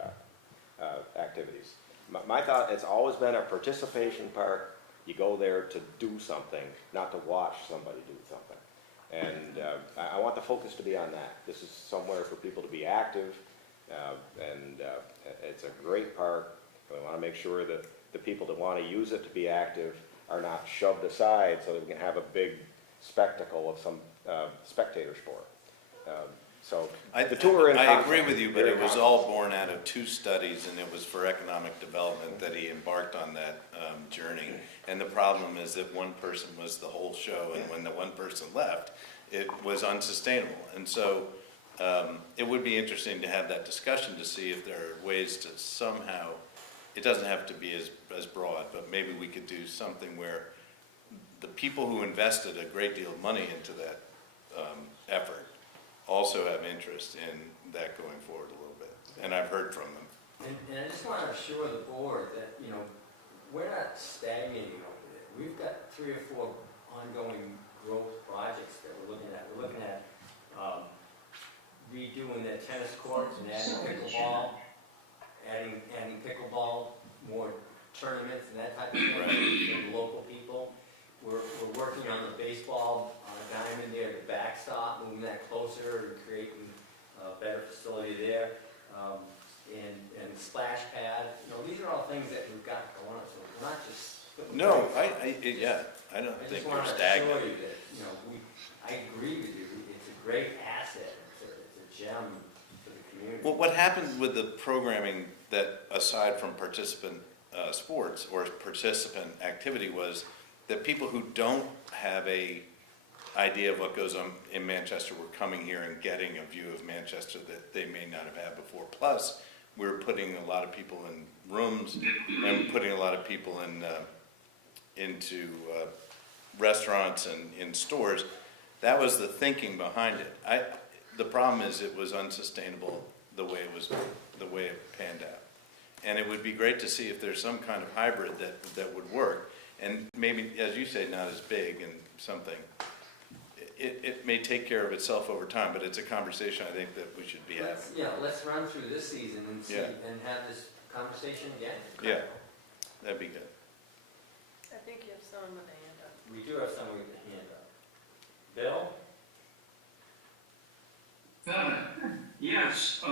activities. My thought, it's always been a participation park. You go there to do something, not to watch somebody do something. And I want the focus to be on that. This is somewhere for people to be active, and it's a great park. We want to make sure that the people that want to use it to be active are not shoved aside so that we can have a big spectacle of some spectator sport. So the two are in I conflict. agree with you, but They're it in was conflict. all born out of two studies, and it was for economic development that he embarked on that journey. And the problem is that one person was the whole show, and when the one person left, it was unsustainable. And so it would be interesting to have that discussion to see if there are ways to somehow, it doesn't have to be as broad, but maybe we could do something where the people who invested a great deal of money into that effort also have interest in that going forward a little bit. And I've heard from them. And I just want to assure the board that, you know, we're not stagnating over there. We've got 3 or 4 ongoing growth projects that we're looking at. We're looking at redoing the tennis courts and adding pickleball, more tournaments and that type of thing for the local people. We're working on the baseball diamond there, the backstop, moving that closer and creating a better facility there. And splash pad, you know, these are all things that we've got going on, so we're not just. No, I don't think they're I just want to stagnant. assure you that, you know, I agree with you, it's a great asset, it's a gem for the community. Well, what happened with the programming that, aside from participant sports or participant activity, was that people who don't have a idea of what goes on in Manchester were coming here and getting a view of Manchester that they may not have had before. Plus, we're putting a lot of people in rooms and putting a lot of people into restaurants and in stores. That was the thinking behind it. The problem is it was unsustainable the way it panned out. And it would be great to see if there's some kind of hybrid that would work. And maybe, as you say, not as big and something. It may take care of itself over time, but it's a conversation I think that we should be having. Let's run through this season and see, and have this conversation again. Yeah, that'd be good. I think you have someone with a hand up. We do have someone with a hand up. Bill? Yes,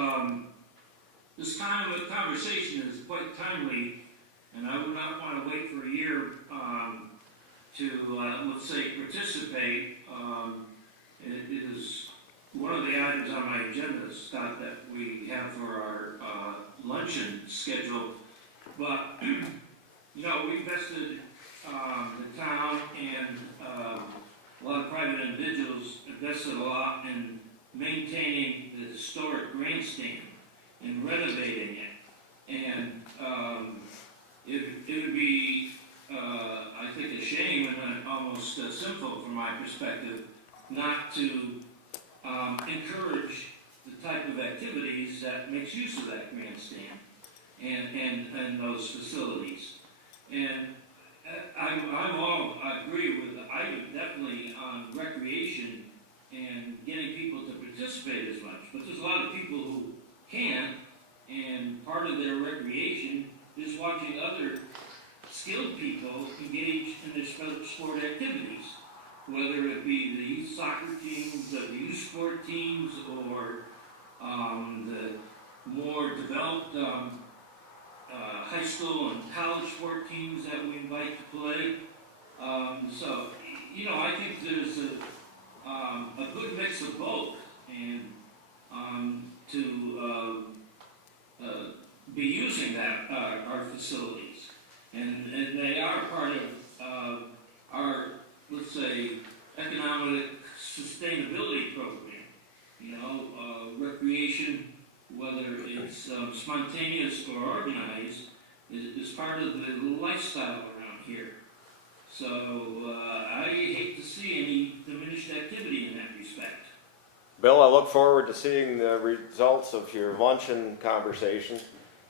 this kind of a conversation is quite timely, and I would not want to to, let's say, participate. It is one of the items on my agenda, Scott, that we have for our luncheon schedule. But, you know, we invested, the town and a lot of private individuals invested a lot in maintaining the historic grandstand and renovating it. And it would be, I think, a shame and almost sinful from my perspective not to encourage the type of activities that makes use of that grandstand and those facilities. And I agree with the item definitely on recreation and getting people to participate as much. But there's a lot of people who can't, and part of their recreation is watching other skilled people engage in their sport activities, whether it be the youth soccer teams, the youth sport teams, or the more developed high school and college sport teams that we invite to play. So, you know, I think there's a good mix of both, and to be using that our facilities, and they are part of our, let's say, economic sustainability program. You know, recreation, whether it's spontaneous or organized, is part of the lifestyle around here. So I hate to see any diminished activity in that respect. Bill, I look forward to seeing the results of your luncheon conversation,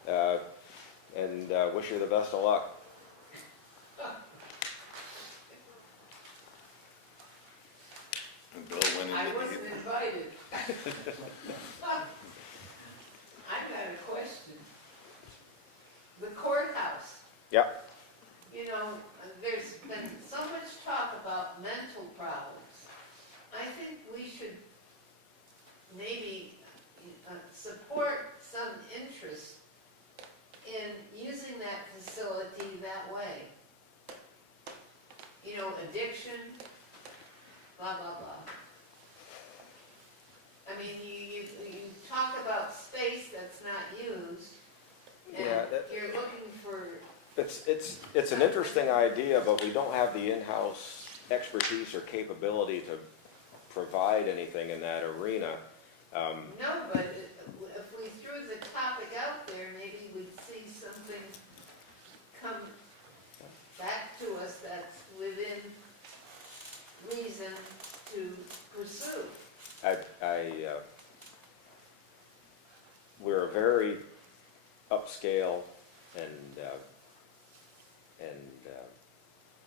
and wish you the best of luck. And Bill, when I did you wasn't get? invited. I've got a question. The courthouse, Yeah. you know, there's been so much talk about mental problems. I think we should maybe support some interest in using that facility that way. You know, addiction, blah, blah, blah. I mean, you talk about space that's not used, and Yeah, you're looking for, It's an interesting idea, but we don't have the in-house expertise or capability to provide anything in that arena. no, but if we threw the topic out there, maybe we'd see something come back to us that's within reason to pursue. We're a very upscale and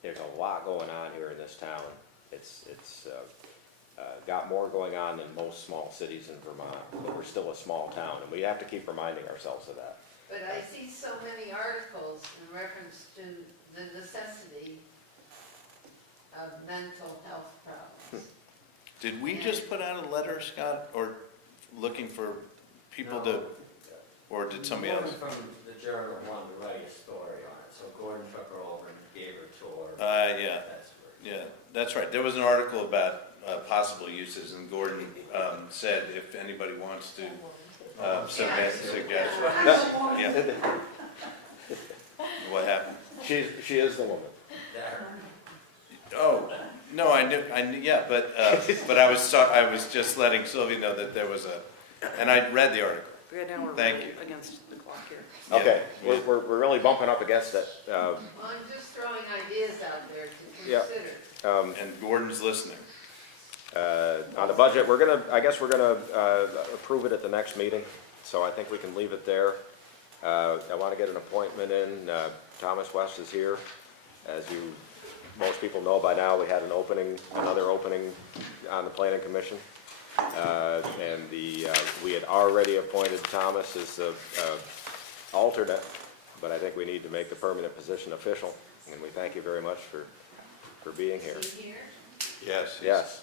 there's a lot going on here in this town. It's got more going on than most small cities in Vermont, but we're still a small town, and we have to keep reminding ourselves of that. But I see so many articles in reference to the necessity of mental health problems. Did we just put out a letter, Scott, or looking for people to, or did somebody else? Gordon from the Journal wanted to write a story on it, so Gordon took her over and gave her a tour. Yeah. Yeah, that's right. There was an article about possible uses, and Gordon said if anybody wants to submit suggestions. Yeah. What happened? She is the woman. Oh, no, I knew, yeah, but I was just letting Sylvia know that there was and I read the article. Now we're Thank really you. against the clock here. Okay, Yeah. we're really bumping up against it. Well, I'm just throwing ideas out there to Yeah. consider. And Gordon's listening. On the budget, I guess we're gonna approve it at the next meeting, so I think we can leave it there. I want to get an appointment in. Thomas West is here. As most people know by now, we had another opening on the planning commission. And we had already appointed Thomas as the alternate, but I think we need to make the permanent position official. And we thank you very much for being here. Is he here? Yes. Yes.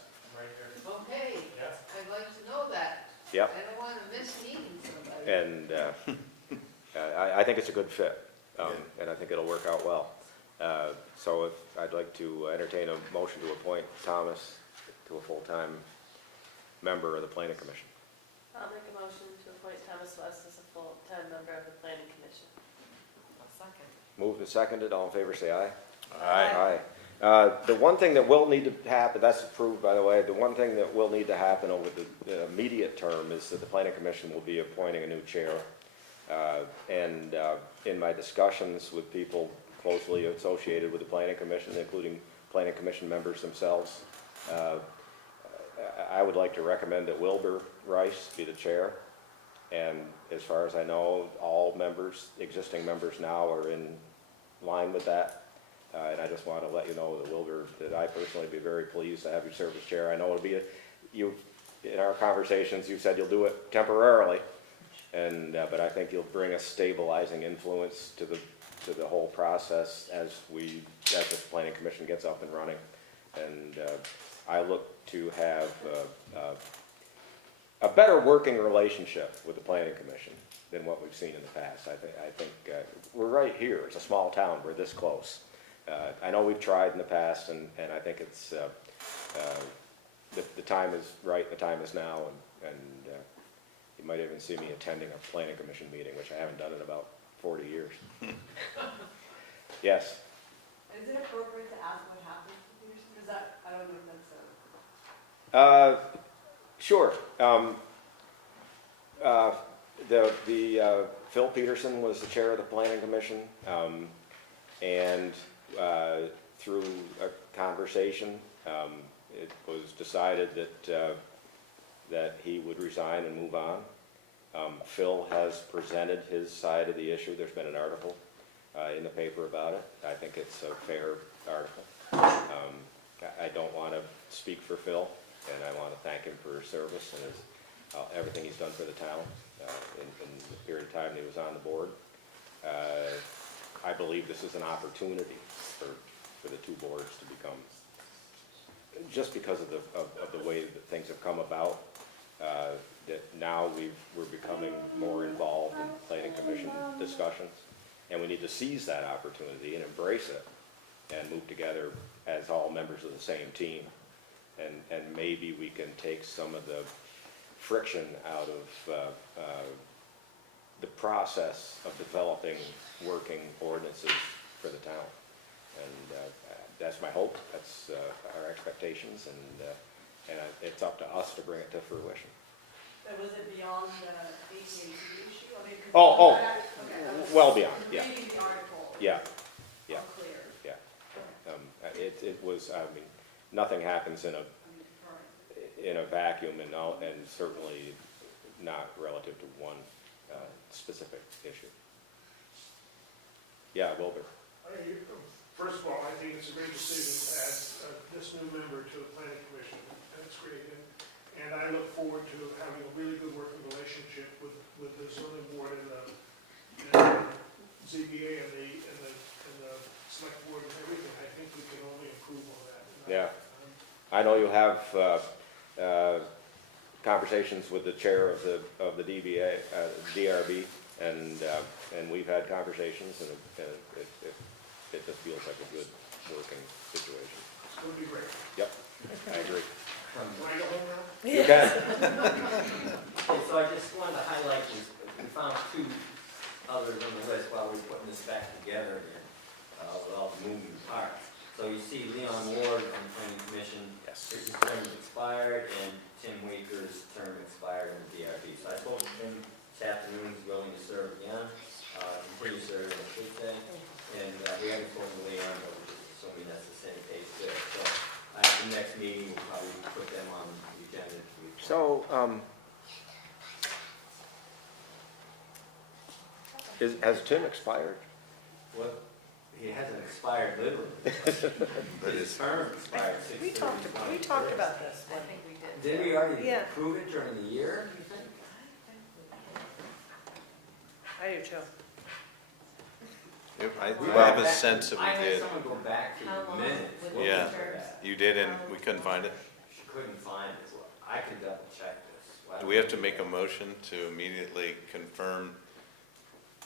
Okay, I'd like to know that. Yep. I don't want to miss meeting somebody. And I think it's a good fit, and I think it'll work out well. So I'd like to entertain a motion to appoint Thomas to a full-time member of the Planning Commission. I'll make a motion to appoint Thomas West as a full-time member of the planning commission. I'll second. Moved and seconded, all in favor, say aye. Aye. Aye. The one thing that will need to happen, that's approved, by the way, the one thing that will need to happen over the immediate term is that the Planning Commission will be appointing a new chair. And in my discussions with people closely associated with the Planning Commission, including Planning Commission members themselves, I would like to recommend that Wilbur Rice be the chair. And as far as I know, all members, existing members now are in line with that. And I just want to let you know that Wilbur, that I personally be very pleased to have you serve as chair. I know it'll be in our conversations, you said you'll do it temporarily. And, but I think you'll bring a stabilizing influence to the whole process as the Planning Commission gets up and running. And I look to have a better working relationship with the Planning Commission than what we've seen in the past. I think we're right here. It's a small town. We're this close. I know we've tried in the past, and I think it's the time is right. The time is now, and you might even see me attending a Planning Commission meeting, which I haven't done in about 40 years. Yes. Is it appropriate to ask what happened to Peterson? Because I don't know if that's Sure. Phil Peterson was the chair of the Planning Commission, and through a conversation, it was decided that he would resign and move on. Phil has presented his side of the issue. There's been an article in the paper about it. I think it's a fair article. I don't want to speak for Phil, and I want to thank him for his service and everything he's done for the town in the period of time that he was on the board. I believe this is an opportunity for the two boards to become, just because of the way that things have come about, that now we're becoming more involved in Planning Commission discussions, and we need to seize that opportunity and embrace it and move together as all members of the same team. And maybe we can take some of the friction out of the process of developing working ordinances for the town. And that's my hope, that's our expectations, and it's up to us to bring it to fruition. So was it beyond the AT&T issue? I mean, well beyond, yeah. Reading the article. Yeah. Clear. Yeah. It was, I mean, nothing happens in a vacuum, and certainly not relative to one specific issue. Yeah, Wilbur. First of all, I think it's a great decision to add this new member to the Planning Commission. That's great. And I look forward to having a really good working relationship with the zoning board and the ZBA and the select board and everything. I think we can only improve on that. Yeah. I know you have conversations with the chair of the DRB, and we've had conversations, and it just feels like a good working situation. It's going to be great. Yep, I agree. Can I go home now? You can. And so I just wanted to highlight this, we found two others on the list while we were putting this back together again, with all the moving parts. So you see Leon Ward on the Planning Commission, his term expired, and Tim Waker's term expired in the DRB. So I spoke to him this afternoon, he's willing to serve again, continue serving, I should say. And we haven't spoken to Leon, but we're just assuming that's the same case there. So at the next meeting, we'll probably put them on the agenda. So, has Tim expired? Well, he hasn't expired literally. But his term expired 6/30/23. We talked about this. I think we did. Did we already Yeah. approve it during the year, you think? I do too. I have a sense that I we had did. someone go back to How the long minutes. would What Yeah. was that? You did, and we couldn't find it. She couldn't find it. I could double check this. Why Do don't we have to make a motion to immediately confirm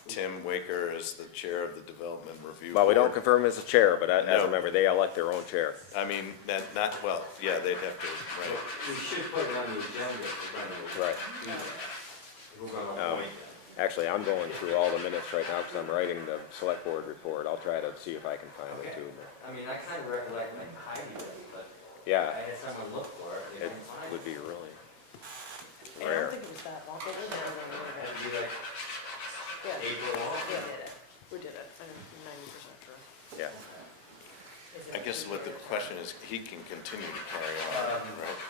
Tim Waker as the chair of the Development Review Well, we don't Board. confirm as a chair, but as No. a member, they elect their own chair. I mean, that, not, well, yeah, they'd have to, So right. we should put it on the agenda if we're gonna do Right. that. If we're gonna appoint them. Actually, I'm going through all the minutes right now because I'm writing the select board report. I'll try to see if I can find it Okay. too. I mean, I kind of recollect like Heidi did, but Yeah, I had someone look for it, they it didn't find would it. be really I don't rare. think it was that long. It was now, It'd be like Yeah, April long. we did it. We did it. I'm 90% sure. Yeah. Is it- I guess what the question is, he can continue to carry on, right?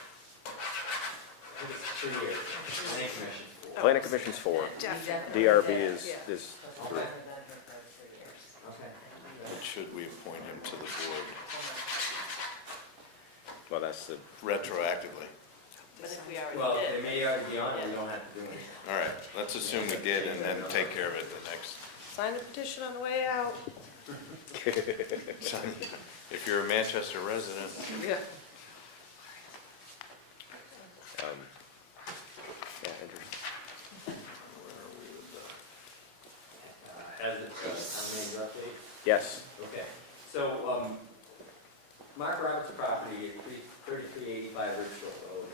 It's 2 years, planning commission. Planning commission's 4. Definitely. DRB is Yeah. 3. Okay. And should we appoint him to the board Well, that's the, retroactively? But if we already Well, did. they may already be on it, we don't have to do anything. All right, let's assume we did and then take care of it the next. Sign the petition on the way out. If you're a Manchester resident, Yeah. yeah, interesting. Has it, I mean, update? Yes. Okay, so, Mark Roberts' property at 3385 Ridgeville Road,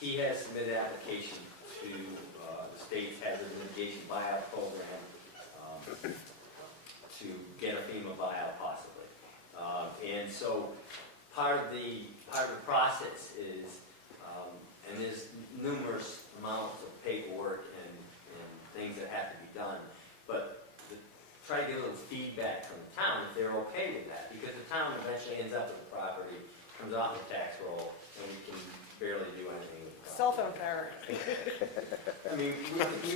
he has submitted application to, the state's hazard mitigation buyout program, to get a FEMA buyout possibly. And so, part of the process is, and there's numerous amounts of paperwork and things that have to be done, but try to get a little feedback from the town if they're okay with that, because the town eventually ends up with the property, comes off the tax roll, and we can barely do anything with the property. Cell phone tower. I mean, we can do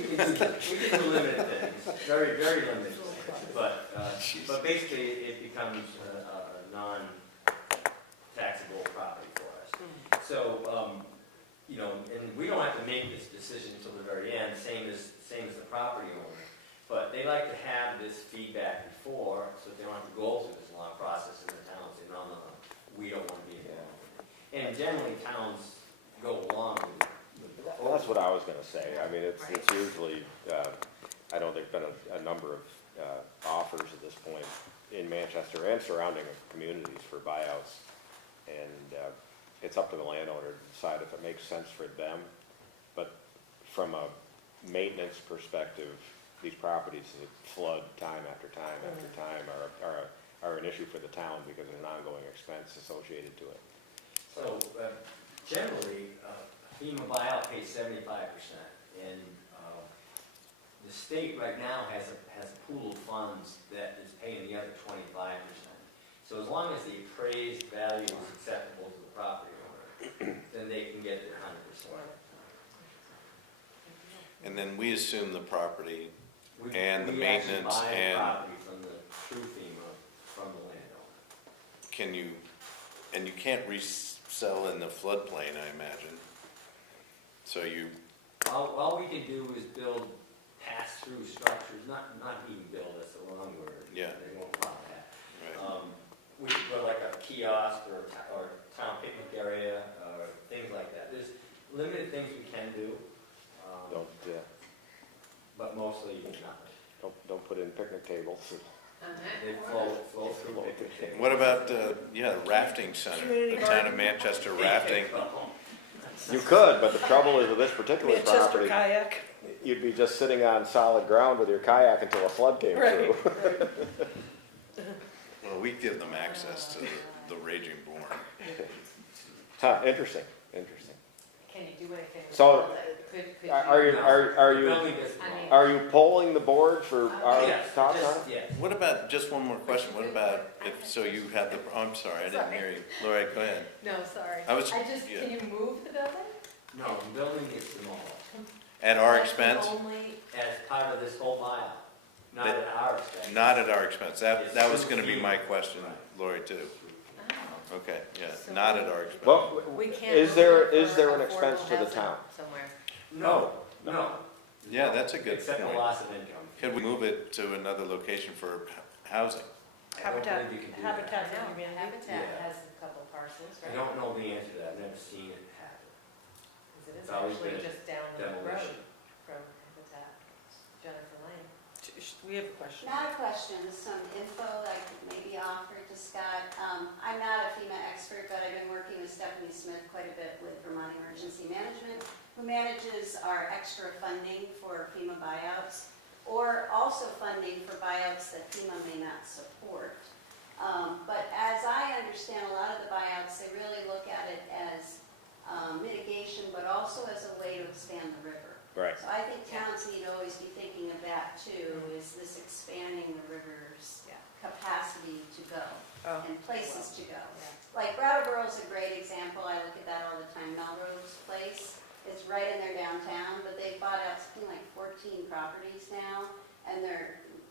limited things, very, very limited things, but basically it becomes a non-taxable property for us. So, you know, and we don't have to make this decision until the very end, same as the property owner. But they like to have this feedback before, so they don't have to go through this long process in the town and say, no, we don't want to be involved. And generally, towns go along with the Well, that's what I was gonna say. I mean, it's usually, I know there's been a number of offers at this point in Manchester and surrounding communities for buyouts. And it's up to the landowner to decide if it makes sense for them. But from a maintenance perspective, these properties that flood time after time after time are an issue for the town because there's an ongoing expense associated to it. So, generally, FEMA buyout pays 75%, and the state right now has a pool of funds that is paying the other 25%. So as long as the appraised value is acceptable to the property owner, then they can get their 100%. and then we assume the property We- and the we actually maintenance buy the and property from the true FEMA, from the landowner. can you, and you can't resell in the floodplain, I imagine. So you, All we can do is build pass-through structures, not even build, that's the wrong word. Yeah. They won't allow that. right, We could put like a kiosk or town picnic area, or things like that. There's limited things we can do, but mostly nothing. Don't put in picnic tables. They flow through picnic tables. what about, rafting center, the town of Manchester rafting? You could, but the trouble is with this particular Manchester property, kayak. you'd be just sitting on solid ground with your kayak until a flood came Right. through. Well, we give them access to the raging born. Huh, interesting. Can you do anything? with So, all that? Could Are you, Building this I mean- are you polling the board for our Yes, thoughts on it? just, yes. What about, just one more question, what about if, so you have the, oh, I'm sorry, I didn't hear you. Lori, go ahead. No, sorry. I was- yeah. yeah. Can you move the building? No, the building is demolished. At our That's the expense? only, As part of this whole buyout, not at our expense. Not at our expense, that was gonna be my question, Lori, too. oh, Okay, yeah, not at our expense. Well, we can't. is move there, it is for there an expense affordable for the housing town? Somewhere. No, no. Yeah, that's a good Except the point. loss of income. Could we move it to another location for housing? I don't Habitat, believe you can do that. Habitat I for know, Humanity. Habitat Yeah. has a couple parcels, I right? don't know the answer to that, I've never seen it happen. Because it is It's always actually been just down the road demolition. from Habitat, Jennifer Lane. We have a question. Not a question, some info I could maybe offer to Scott. I'm not a FEMA expert, but I've been working with Stephanie Smith quite a bit with Vermont Emergency Management, who manages our extra funding for FEMA buyouts, or also funding for buyouts that FEMA may not support. But as I understand, a lot of the buyouts, they really look at it as mitigation, but also as a way to expand the river. Right. So I think towns need to always be thinking of that too, is this expanding the river's capacity to go and places to go. Like Brattleboro's a great example, I look at that all the time. Melrose Place, it's right in their downtown, but they bought out something like 14 properties now, and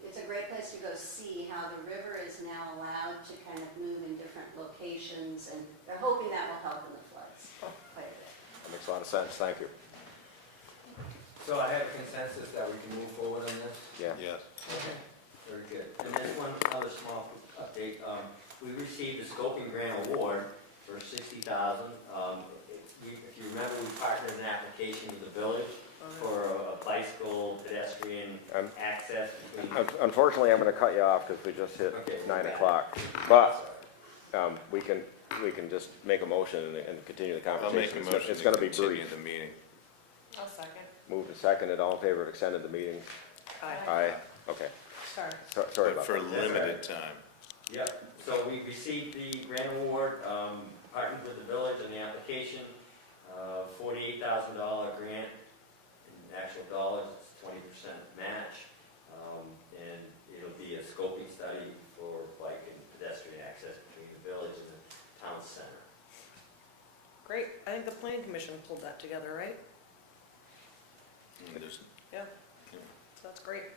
it's a great place to go see how the river is now allowed to kind of move in different locations, and they're hoping that will help in the floods quite a bit. That makes a lot of sense, thank you. So I have a consensus that we can move forward on this? Yeah. Yes. Okay, very good. And then one other small update, we received a scoping grant award for $60,000. If you remember, we partnered an application with the village for a bicycle pedestrian access between. Unfortunately, I'm gonna cut you off because we just hit Okay, 9 okay. o'clock. But, we can just make a motion and continue the I'll conversation. make a motion It's to gonna be continue brief. the meeting. I'll second. Moved and seconded, all in favor of extending the meeting? Aye. Okay. Sorry. Sorry But about for that. limited time. Yep, so we received the grant award, partnered with the village on the application, $48,000 grant. In actual dollars, it's 20% match. And it'll be a scoping study for bike and pedestrian access between the village and the town center. Great. I think the planning commission pulled that together, right? And there's- Yeah. So that's great. And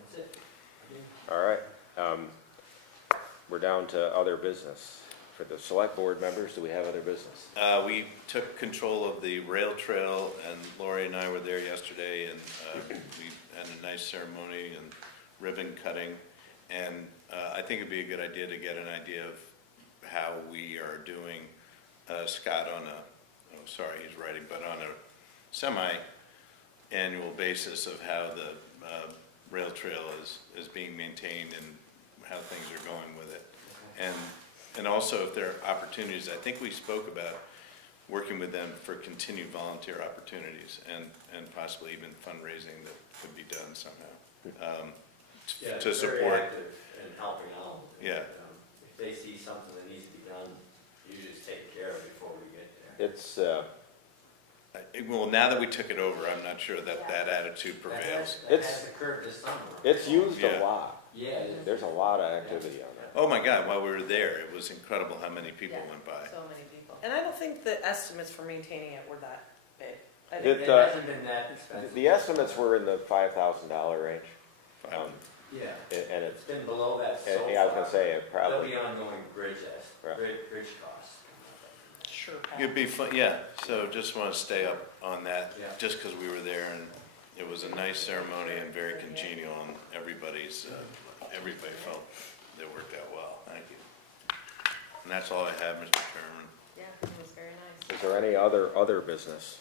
that's it. All right. We're down to other business. For the select board members, do we have other business? We took control of the rail trail, and Lori and I were there yesterday, and we had a nice ceremony and ribbon cutting. And I think it'd be a good idea to get an idea of how we are doing, Scott, on he's writing, but on a semi-annual basis of how the rail trail is being maintained and how things are going with it. And also if there are opportunities, I think we spoke about working with them for continued volunteer opportunities and possibly even fundraising that could be done somehow. Yeah, To they're very support. active in helping out. Yeah. If they see something that needs to be done, you just take care of it before we get there. It's, Well, now that we took it over, I'm not sure that attitude prevails. That has occurred this summer. it's used Yeah. a lot. Yeah, it is. There's a lot of activity on that. Oh my God, while we were there, it was incredible how many people Yeah. went by. So many people. And I don't think the estimates for maintaining it were that big. I It, think It hasn't been that The expensive. estimates were in the $5,000 range. Yeah, And it's been below that so far. yeah, I was gonna say, it There'll probably, be ongoing bridge Right. costs. sure. It'd be fun, yeah, so just want to stay up on that, Yeah. just because we were there, and it was a nice ceremony and very congenial, and everybody felt it worked out well, thank you. And that's all I have, Mr. Chairman. Yeah, it was very nice. is there any other business?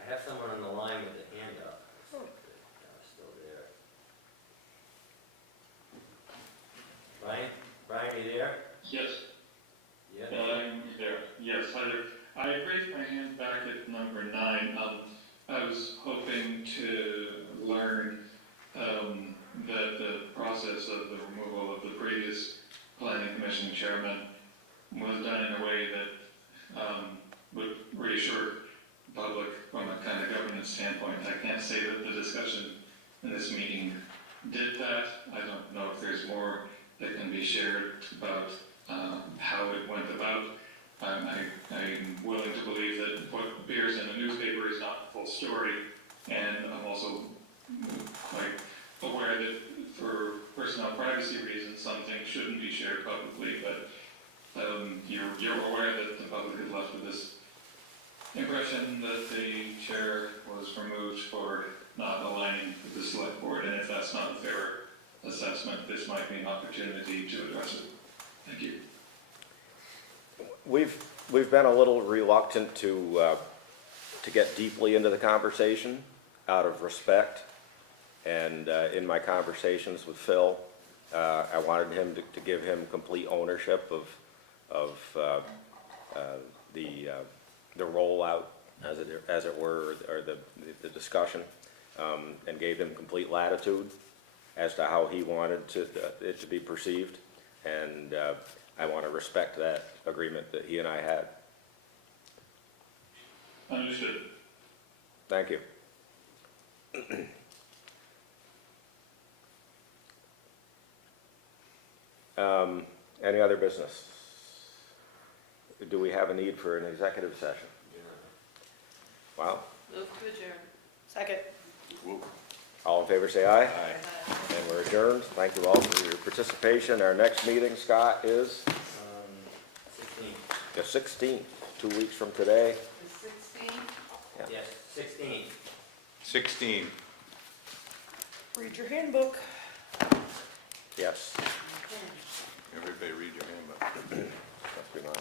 I have someone on the line with a hand up. Still there. Brian, are you there? Yes, Yeah. I'm there. Yes, hi there. I raised my hand back at number 9. I was hoping to learn that the process of the removal of the previous planning commission chairman was done in a way that would reassure the public from a kind of governance standpoint. I can't say that the discussion in this meeting did that. I don't know if there's more that can be shared about how it went about. I'm willing to believe that what appears in the newspaper is not the full story, and I'm also quite aware that for personnel privacy reasons, some things shouldn't be shared publicly, but you're aware that the public is left with this impression that the chair was removed for not aligning with the select board, and if that's not a fair assessment, this might be an opportunity to address it. Thank you. We've been a little reluctant to get deeply into the conversation out of respect And in my conversations with Phil, I wanted him to give him complete ownership of the rollout, as it were, or the discussion, and gave him complete latitude as to how he wanted it to be perceived. And I want to respect that agreement that he and I had. Understood. Thank you. Any other business? Do we have a need for an executive session? Wow. Move to adjourn. Second. All in favor, say aye. Aye. And we're adjourned. Thank you all for your participation. Our next meeting, Scott, is 16. the 16th, 2 weeks from today. The 16th? Yes, 16. 16. Read your handbook. Yes. Everybody read your handbook. Must be mine.